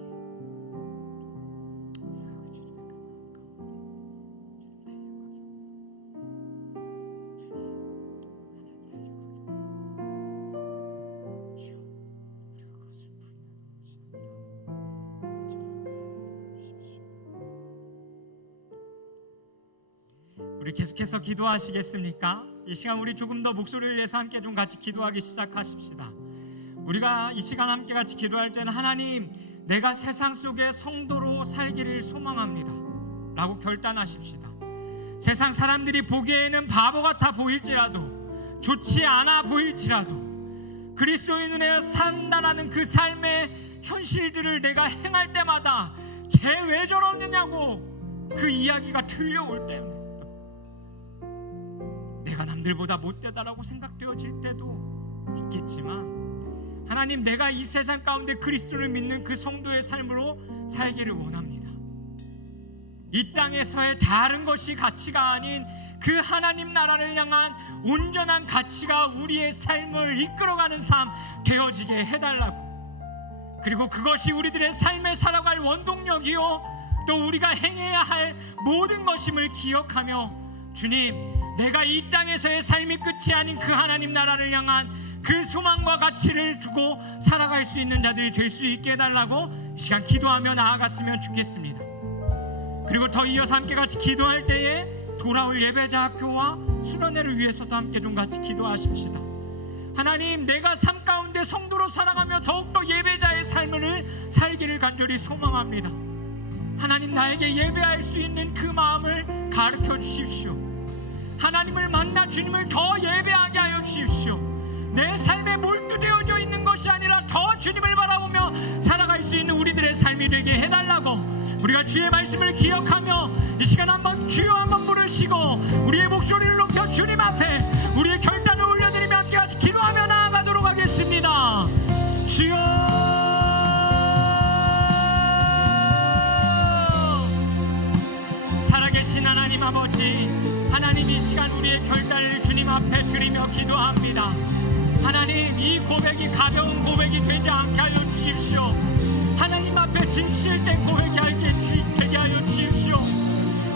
우리 계속해서 기도하시겠습니까? 이 시간 우리 조금 더 목소리를 내서 함께 좀 같이 기도하기 시작하십시다. 우리가 이 시간 함께 같이 기도할 때는 하나님, 내가 세상 속에 성도로 살기를 소망합니다 라고 결단하십시다. 세상 사람들이 보기에는 바보 같아 보일지라도, 좋지 않아 보일지라도 그리스도인으로 산다라는 그 삶의 현실들을 내가 행할 때마다 쟤 왜 저러느냐고 그 이야기가 들려올 때마다 내가 남들보다 못되다라고 생각되어질 때도 있겠지만, 하나님, 내가 이 세상 가운데 그리스도를 믿는 그 성도의 삶으로 살기를 원합니다. 이 땅에서의 다른 것이 가치가 아닌 그 하나님 나라를 향한 온전한 가치가 우리의 삶을 이끌어가는 삶 되어지게 해달라고, 그리고 그것이 우리들의 삶에 살아갈 원동력이요 또 우리가 행해야 할 모든 것임을 기억하며, 주님, 내가 이 땅에서의 삶이 끝이 아닌 그 하나님 나라를 향한 그 소망과 가치를 두고 살아갈 수 있는 자들이 될 수 있게 해달라고 시간 기도하며 나아갔으면 좋겠습니다. 그리고 더 이어서 함께 같이 기도할 때에 돌아올 예배자 학교와 수련회를 위해서도 함께 좀 같이 기도하십시다. 하나님, 내가 삶 가운데 성도로 살아가며 더욱더 예배자의 삶을 살기를 간절히 소망합니다. 하나님, 나에게 예배할 수 있는 그 마음을 가르쳐 주십시오. 하나님을 만나 주님을 더 예배하게 하여 주십시오. 내 삶에 몰두되어져 있는 것이 아니라 더 주님을 바라보며 살아갈 수 있는 우리들의 삶이 되게 해달라고, 우리가 주의 말씀을 기억하며 이 시간 한번 주여 한번 부르시고 우리의 목소리를 높여 주님 앞에 우리의 결단을 올려드리며 함께 같이 기도하며 나아가도록 하겠습니다. 주여, 살아계신 하나님 아버지, 하나님, 이 시간 우리의 결단을 주님 앞에 드리며 기도합니다. 하나님, 이 고백이 가벼운 고백이 되지 않게 하여 주십시오. 하나님 앞에 진실된 고백이 되게 하여 주십시오.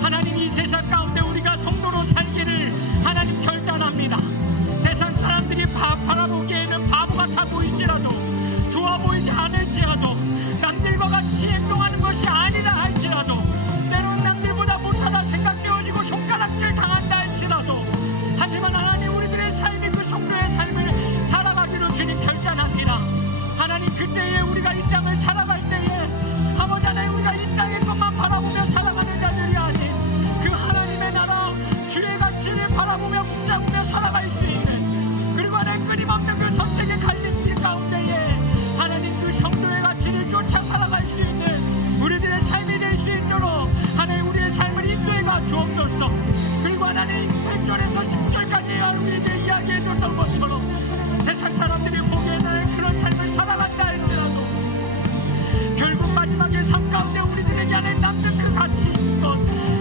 하나님, 이 세상 가운데 우리가 성도로 살기를 하나님 결단합니다. 세상 사람들이 바라보기에는 바보 같아 보일지라도, 좋아 보이지 않을지라도, 남들과 같이 행동하는 것이 아니라 할지라도, 때로는 남들보다 못하다 생각되어지고 손가락질 당한다 할지라도, 하지만 하나님, 우리들의 삶이 그 성도의 삶을 살아가기로 주님 결단합니다. 하나님, 그때에 우리가 이 땅을 살아갈 때에 아버지 하나님, 우리가 이 땅의 것만 바라보며 살아가는 자들이 아닌 그 하나님의 나라 주의 가치를 바라보며 붙잡으며 살아갈 수 있는, 그리고 하나님 끊임없는 그 선택의 갈림길 가운데에 하나님 그 성도의 가치를 쫓아 살아갈 수 있는 우리들의 삶이 될 수 있도록 하나님 우리의 삶을 인도해가 주옵소서. 그리고 하나님 1절에서 10절까지 우리에게 이야기해줬던 것처럼 세상 사람들이 보기에는 그런 삶을 살아간다 할지라도 결국 마지막에 삶 가운데 우리들에게 하나님 남는 그 가치 있는 것,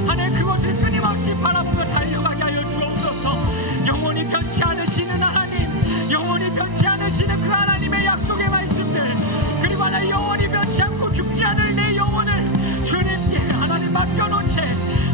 하나님 그것을 끊임없이 바라보며 달려가게 하여 주옵소서. 영원히 변치 않으시는 하나님, 영원히 변치 않으시는 그 하나님의 약속의 말씀들, 그리고 하나님 영원히 변치 않고 죽지 않을 내 영혼을 주님께 하나님 맡겨놓은 채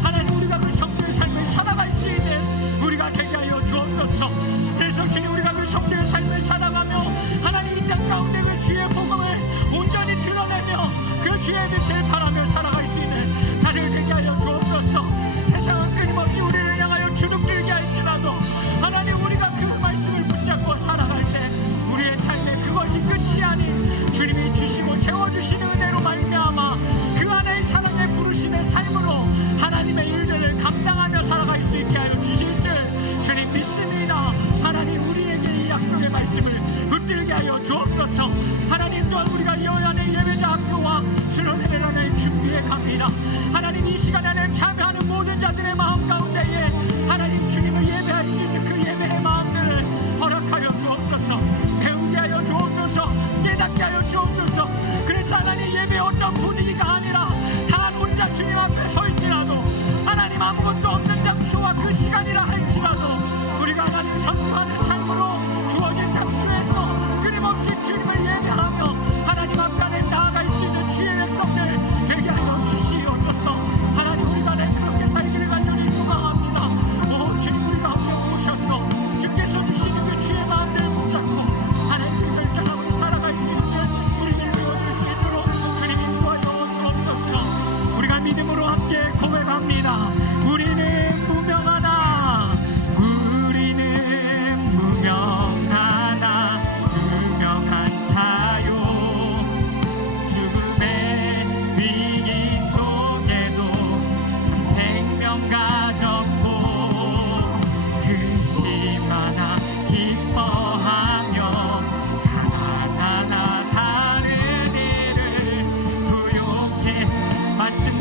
하나님 우리가 그 성도의 삶을 살아갈 수 있는 우리가 되게 하여 주옵소서. 그래서 주님, 우리가 그 성도의 삶을 살아가며 하나님 이 땅 가운데 그 주의 복음을 온전히 드러내며 그 주의 빛을 바라며 살아갈 수 있는 자를 되게 하여 주옵소서. 세상은 끊임없이 우리를 향하여 주눅들게 할지라도 하나님, 우리가 그 말씀을 붙잡고 살아갈 때 우리의 삶에 그것이 끝이 아닌 주님이 주시고 채워주시는 은혜로 말미암아 그 안에 사랑의 부르심의 삶으로 하나님의 일들을 감당하며 살아갈 수 있게 하여 주실 줄 주님 믿습니다. 하나님, 우리에게 이 약속의 말씀을 붙들게 하여 주옵소서. 하나님, 또한 우리가 여호와의 예배자 학교와 수련회를 준비해 갑니다. 하나님, 이 시간에 하나님 참여하는 모든 자들의 마음 가운데에 하나님 주님을 예배할 수 있는 그 예배의 마음들을 허락하여 주옵소서. 배우게 하여 주옵소서. 깨닫게 하여 주옵소서. 그래서 하나님, 예배의 어떤 분위기가 아니라 다 혼자 주님 앞에 서있지라도 하나님 아무것도 없는 장소와 그 시간이라 할지라도 우리가 하나님 선포하는 삶으로 주어진 장소에서 끊임없이 주님을 예배하며 하나님 앞에 나아갈 수 있는 주의 백성들 되게 하여 주시옵소서. 하나님, 우리가 그렇게 살기를 간절히 소망합니다. 오 주님, 우리 가운데 오셔서 주께서 주시는 그 주의 마음들을 붙잡고 하나님 그 결정하고 살아갈 수 있는 우리들 되어줄 수 있도록 주님 인도하여 주옵소서. 우리가 믿음으로 함께 고백합니다. 우리는 무명하다.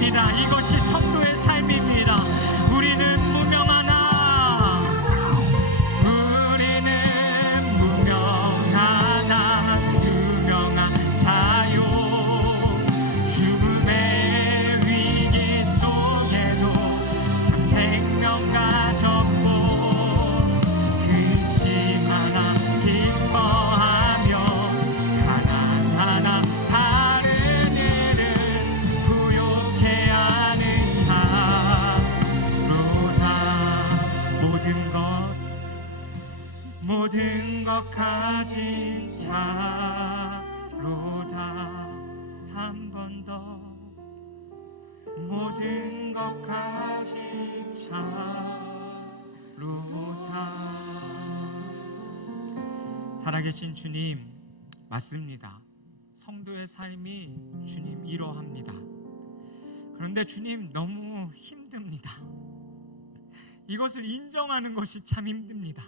삶입니다. 이것이 성도의 삶입니다. 우리는 무명하나, 우리는 무명하나, 유명한 자요. 죽음의 위기 속에도 참 생명 가졌고 근심하나 기뻐하며 가난하나 다른 일을 부욕해 하는 자로다. 모든 것 가진 자로다. 한 번 더 모든 것 가진 자로다. 살아계신 주님, 맞습니다. 성도의 삶이 주님 이러합니다. 그런데 주님 너무 힘듭니다. 이것을 인정하는 것이 참 힘듭니다.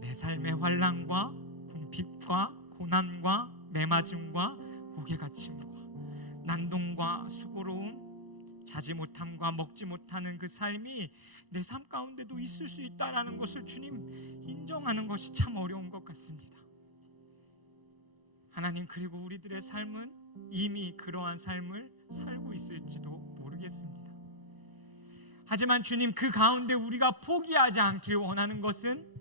내 삶의 환난과 궁핍과 고난과 매맞음과 무게가침과 난동과 수고로움, 자지 못함과 먹지 못하는 그 삶이 내 삶 가운데도 있을 수 있다는 것을 주님 인정하는 것이 참 어려운 것 같습니다. 하나님, 그리고 우리들의 삶은 이미 그러한 삶을 살고 있을지도 모르겠습니다. 하지만 주님, 그 가운데 우리가 포기하지 않기를 원하는 것은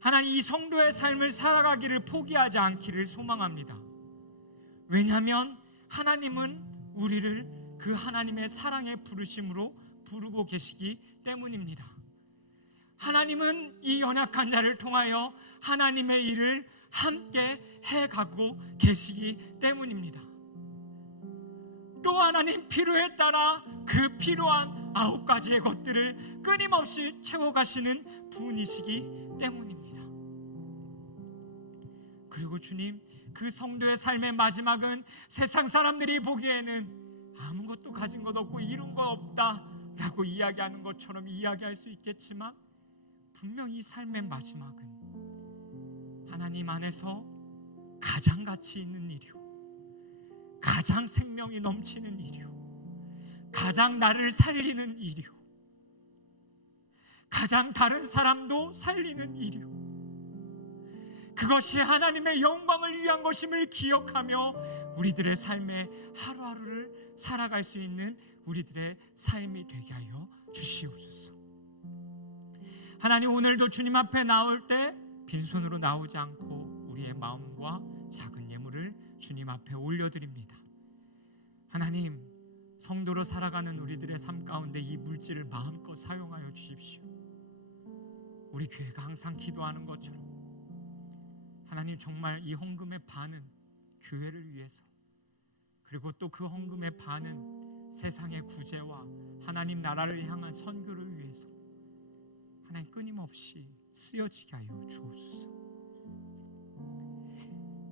하나님, 이 성도의 삶을 살아가기를 포기하지 않기를 소망합니다. 왜냐하면 하나님은 우리를 그 하나님의 사랑의 부르심으로 부르고 계시기 때문입니다. 하나님은 이 연약한 자를 통하여 하나님의 일을 함께 해가고 계시기 때문입니다. 또 하나님, 필요에 따라 그 필요한 9가지의 것들을 끊임없이 채워가시는 분이시기 때문입니다. 그리고 주님, 그 성도의 삶의 마지막은 세상 사람들이 보기에는 아무것도 가진 것 없고 이룬 것 없다라고 이야기하는 것처럼 이야기할 수 있겠지만, 분명히 이 삶의 마지막은 하나님 안에서 가장 가치 있는 일이요, 가장 생명이 넘치는 일이요, 가장 나를 살리는 일이요, 가장 다른 사람도 살리는 일이요, 그것이 하나님의 영광을 위한 것임을 기억하며 우리들의 삶의 하루하루를 살아갈 수 있는 우리들의 삶이 되게 하여 주시옵소서. 하나님, 오늘도 주님 앞에 나올 때 빈손으로 나오지 않고 우리의 마음과 작은 예물을 주님 앞에 올려드립니다. 하나님, 성도로 살아가는 우리들의 삶 가운데 이 물질을 마음껏 사용하여 주십시오. 우리 교회가 항상 기도하는 것처럼 하나님, 정말 이 헌금의 반은 교회를 위해서, 그리고 또 그 헌금의 반은 세상의 구제와 하나님 나라를 향한 선교를 위해서 하나님 끊임없이 쓰여지게 하여 주옵소서.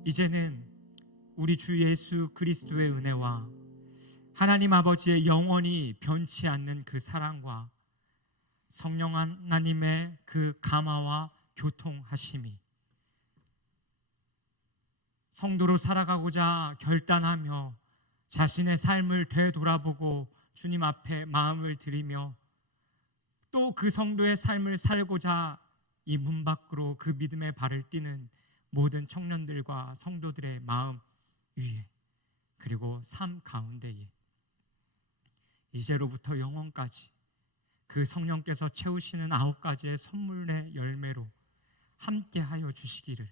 이제는 우리 주 예수 그리스도의 은혜와 하나님 아버지의 영원히 변치 않는 그 사랑과 성령 하나님의 그 감화와 교통하심이 성도로 살아가고자 결단하며 자신의 삶을 되돌아보고 주님 앞에 마음을 드리며 또 그 성도의 삶을 살고자 이 문 밖으로 그 믿음의 발을 띄는 모든 청년들과 성도들의 마음 위에, 그리고 삶 가운데에 이제로부터 영원까지 그 성령께서 채우시는 9가지의 선물의 열매로 함께하여 주시기를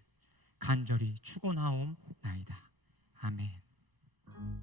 간절히 축원하옵나이다. 아멘.